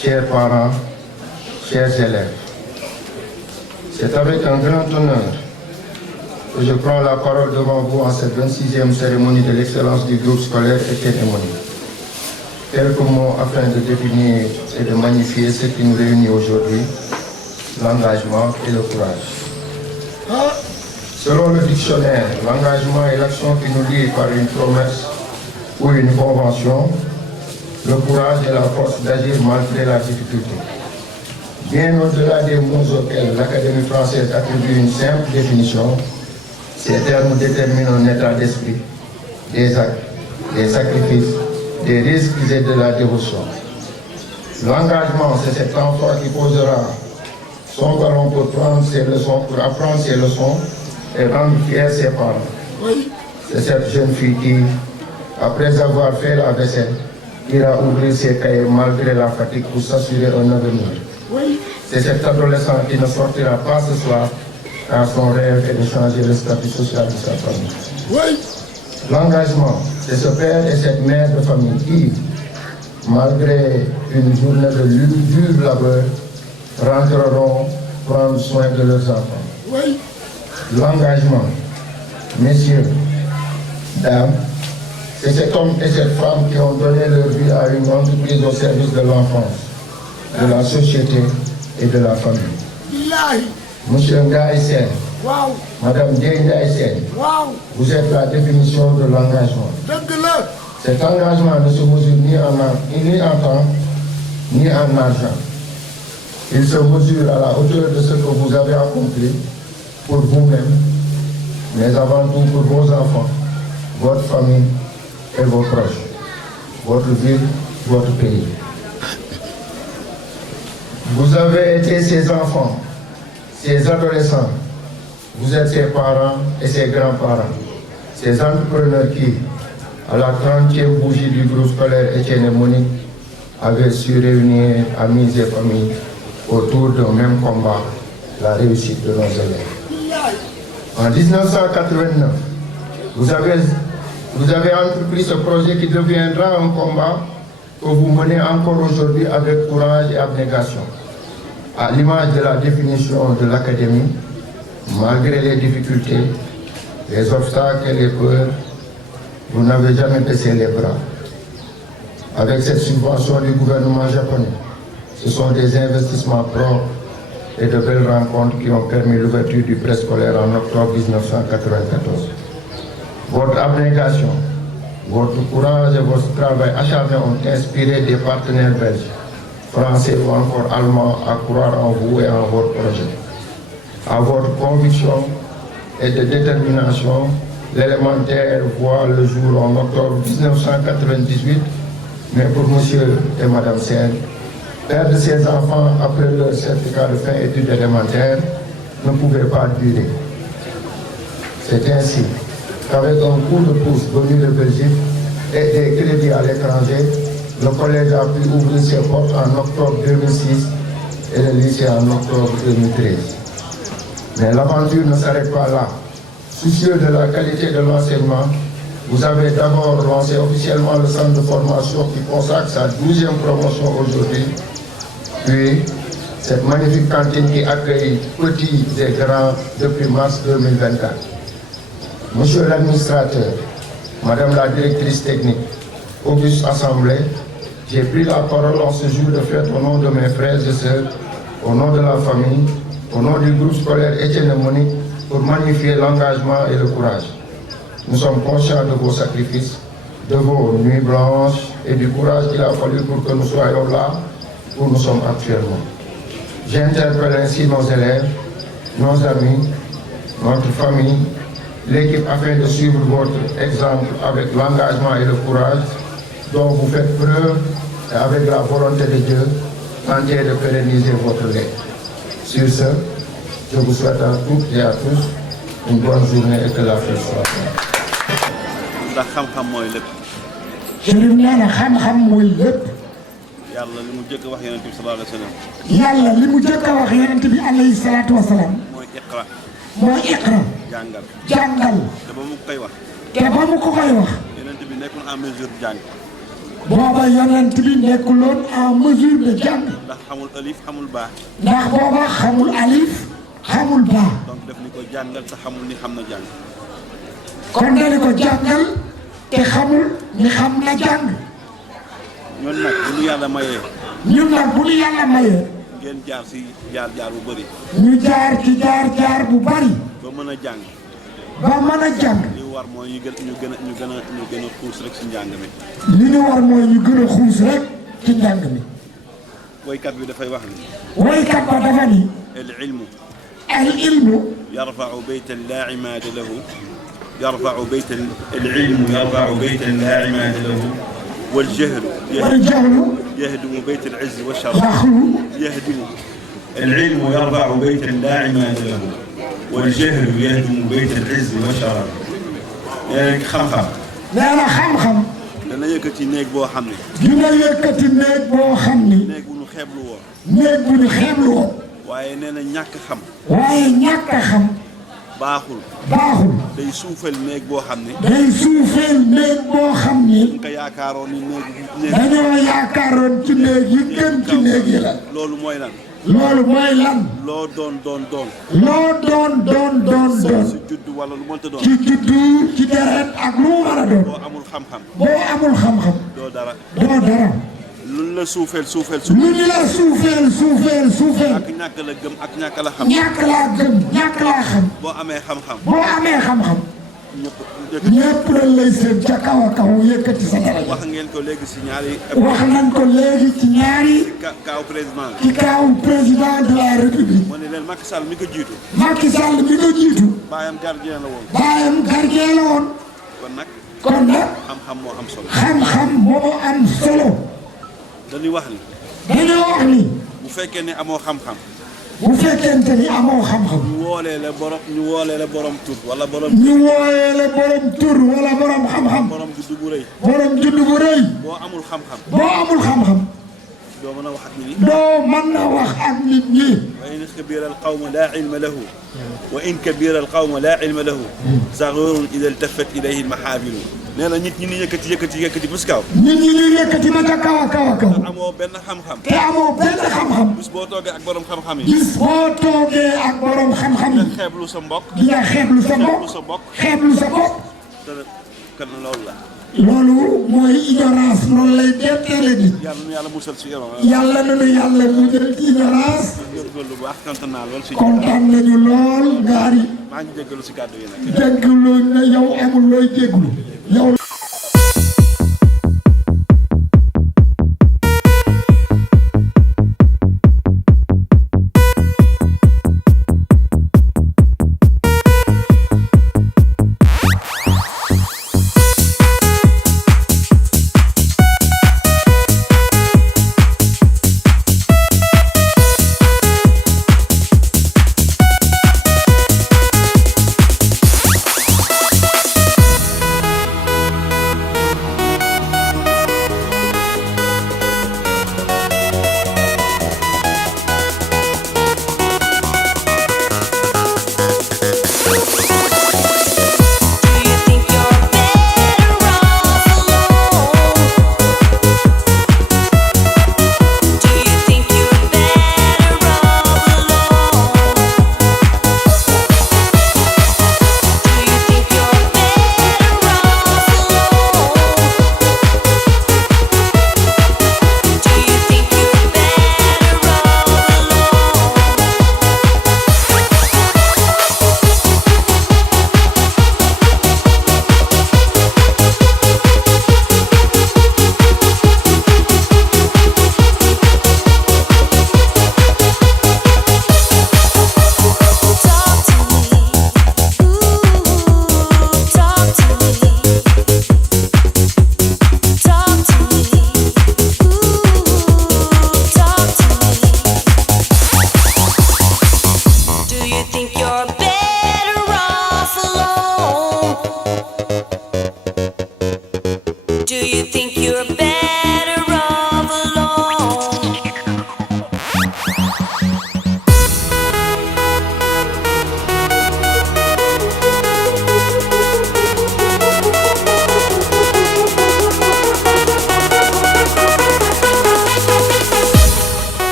chers parents, chers élèves. C'est avec un grand honneur que je prends la parole devant vous en cette 26e cérémonie de l'excellence du groupe scolaire et cérémonie. Quelques mots afin de définir et de magnifier ce qui nous réunit aujourd'hui, l'engagement et le courage. Selon le dictionnaire, l'engagement est l'action qui nous lie par une promesse ou une convention. Le courage est la force d'agir malgré la difficulté. Bien au-delà des mots auxquels l'Académie française attribue une simple définition, ces termes déterminent un état d'esprit, des actes, des sacrifices, des risques et de la dévotion. L'engagement, c'est cet enfant qui posera son ballon pour apprendre ses leçons et rendre fiers ses parents. C'est cette jeune fille qui, après avoir fait la vaisselle, ira ouvrir ses cahiers malgré la fatigue pour s'assurer un avenir. C'est cet adolescent qui ne sortira pas ce soir car son rêve est de changer le statut social de sa famille. L'engagement, c'est ce père et cette mère de famille qui, malgré une journée de dur labeur, rentreront prendre soin de leurs enfants. L'engagement, messieurs, dames, c'est cet homme et cette femme qui ont donné leur vie à une entreprise au service de l'enfance, de la société et de la famille. Monsieur Ngaï Sen, Madame Ngaï Sen, vous êtes la définition de l'engagement. Cet engagement ne se mesure ni en temps, ni en argent. Il se mesure à la hauteur de ce que vous avez accompli pour vous-même, mais avant tout pour vos enfants, votre famille et vos proches, votre ville, votre pays. Vous avez été ces enfants, ces adolescents, vous êtes ses parents et ses grands-parents, ces entrepreneurs qui, à la 30e bougie du groupe scolaire Étienne et Monique, avaient su réunir amis et familles autour d'un même combat, la réussite de nos élèves. En 1989, vous avez entrepris ce projet qui deviendra un combat que vous menez encore aujourd'hui avec courage et abnégation. À l'image de la définition de l'Académie, malgré les difficultés, les obstacles et les peurs, vous n'avez jamais baissé les bras. Avec cette subvention du gouvernement japonais, ce sont des investissements propres et de belles rencontres qui ont permis l'ouverture du préscolaire en octobre 1994. Votre abnégation, votre courage et votre travail acharné ont inspiré des partenaires belges, français ou encore allemands à croire en vous et en votre projet. À votre conviction et de détermination, l'élémentaire voit le jour en octobre 1998, mais pour monsieur et madame Sen, perdre ses enfants après leur certificat de fin études élémentaires ne pouvait pas durer. C'est ainsi qu'avec un coup de pouce venu de Belgique et des crédits à l'étranger, le collège a pu ouvrir ses portes en octobre 2006 et le lycée en octobre 2013. Mais l'aventure ne s'arrête pas là. Soucieux de la qualité de l'enseignement, vous avez d'abord lancé officiellement le centre de formation qui consacre sa 12e promotion aujourd'hui, puis cette magnifique cantine qui accueille petits et grands depuis mars 2024. Monsieur l'administrateur, Madame la directrice technique, auguste assemblée, j'ai pris la parole en ce jour de fête au nom de mes frères et sœurs, au nom de la famille, au nom du groupe scolaire Étienne et Monique, pour magnifier l'engagement et le courage. Nous sommes conscients de vos sacrifices, de vos nuits blanches et du courage qu'il a fallu pour que nous soyons là où nous sommes actuellement. J'interpelle ainsi nos élèves, nos amis, notre famille l'équipe afin de suivre votre exemple avec l'engagement et le courage dont vous faites preuve et avec la volonté de Dieu entière de pérenniser votre legs. Sur ce, je vous souhaite à toutes et à tous une bonne journée et que la fête soit bonne. ndax xam-xam mooy lépp. Chérif nee na xam-xam mooy lépp. yàlla li mu jëkk a wax yonent bi sallallahu alayhi wa sallam. yàlla li mu jëkk a wax yonent bi alayhi salaatu wa salaam. mooy iqra. mooy iqra. jàngal. jàngal. te ba mu koy wax. te ba mu ko koy wax. yonent bi nekkul en mesure de jàng. booba yonent bi nekkuloon en mesure de jàng. ndax xamul alif xamul baa. ndax booba xamul alif xamul baa. donc daf ni ko jàngal te xamul ni xam na jàng. kon dani ko jàngal te xamul ni xam na jàng. ñun nag bu ñu yàlla mayee. ñun nag bu ñu yàlla mayee. ngeen jaar si jaar bu bëri. ñu jaar ci jaar bu bari. ba mën a jàng. ba mën a jàng. li war mooy ñu gën a xuus rek si njàng mi. li ñu war mooy ñu gën a xuus rek ci njàng mi. woykat bi dafay wax ni. woykat ba dafa ni. al ilmu. al ilmu. yarfa'u baytan laa imaada lahu. yarfa'u baytan al ilmu yarfa'u baytan laa imaada lahu. wal jahlu. يهدم بيت العز والشرف. يهدم العلم يرفع بيتا لا عماد له والجهل يهدم بيت العز والشرف. يعني xam-xam. nee na xam-xam. dana yëkkati néeg boo xam ne. dina yëkkati néeg boo xam ni. néeg bu ñu xeeblu woon. néeg bu ñu xeeblu woon. waaye nee na ñàkk xam. waaye ñàkk xam. baaxul. baaxul. day suufeel néeg boo xam ne. day suufeel néeg boo xam ni. nga yaakaaroon ni néeg. dañoo yaakaaroon ci néeg yi gën ci néeg yi la. loolu mooy lan. loolu mooy lan. loo doon. loo doon. ci juddu wala lu mënta doon. ci juddu ci deret ak lu mu war a doon. boo amul xam-xam. boo amul xam-xam. doo dara. doo dara. lu la suufeel. lu ñu la suufeel. ak ñàkk la gëm ak ñàkk la xam. ñàkk laa gëm ñàkk laa xam. boo amee xam-xam. ñëpp dañ lay seen ca kaw a kaw yëkkati sa dara. wax ngeen ko léegi si ñaari. wax nañ ko léegi ci ñaari. kaaw président. ci kaaw président de la république. ma ne leen Macky Sall mi ko jiitu. Macky Sall mi ko jiitu. baayam gardien la woon. kon nag. xam-xam moo am solo. xam-xam moo am solo. dañuy wax ni. bu fekkee ne amoo xam-xam. bu fekkente ni amoo xam-xam. ñu woolee la borom tur wala borom. ñu woolee la borom tur wala borom xam-xam. borom juddu bu rëy. boo amul xam-xam. doo mën a wax ak nit ñi. doo mën a wax ak nit ñi. wa in kabira al qawma laa ilma lahu. wa in kabira al qawma laa ilma lahu. saghirun ida iltafat ilayhi al mahaabilu. nee na nit ñi ni yëkkati ba si kaw. nit ñi ni yëkkati ba ca kaw a kaw. te amoo benn xam-xam. bis boo toogee ak borom xam-xam yi. nga xeeblu sa mbokk. xeeblu sa mbokk. te kan loolu la. loolu mooy ignorance noonu lay deetee nit. yàlla musal si ignorance. yàlla na nu yàlla musal ci ignorance. góorgóorlu bu baax kontaan nañu lool ngaari. maa ngi jégalu si kàddu yi nag. jégalu na yow amul looy jégalu yow.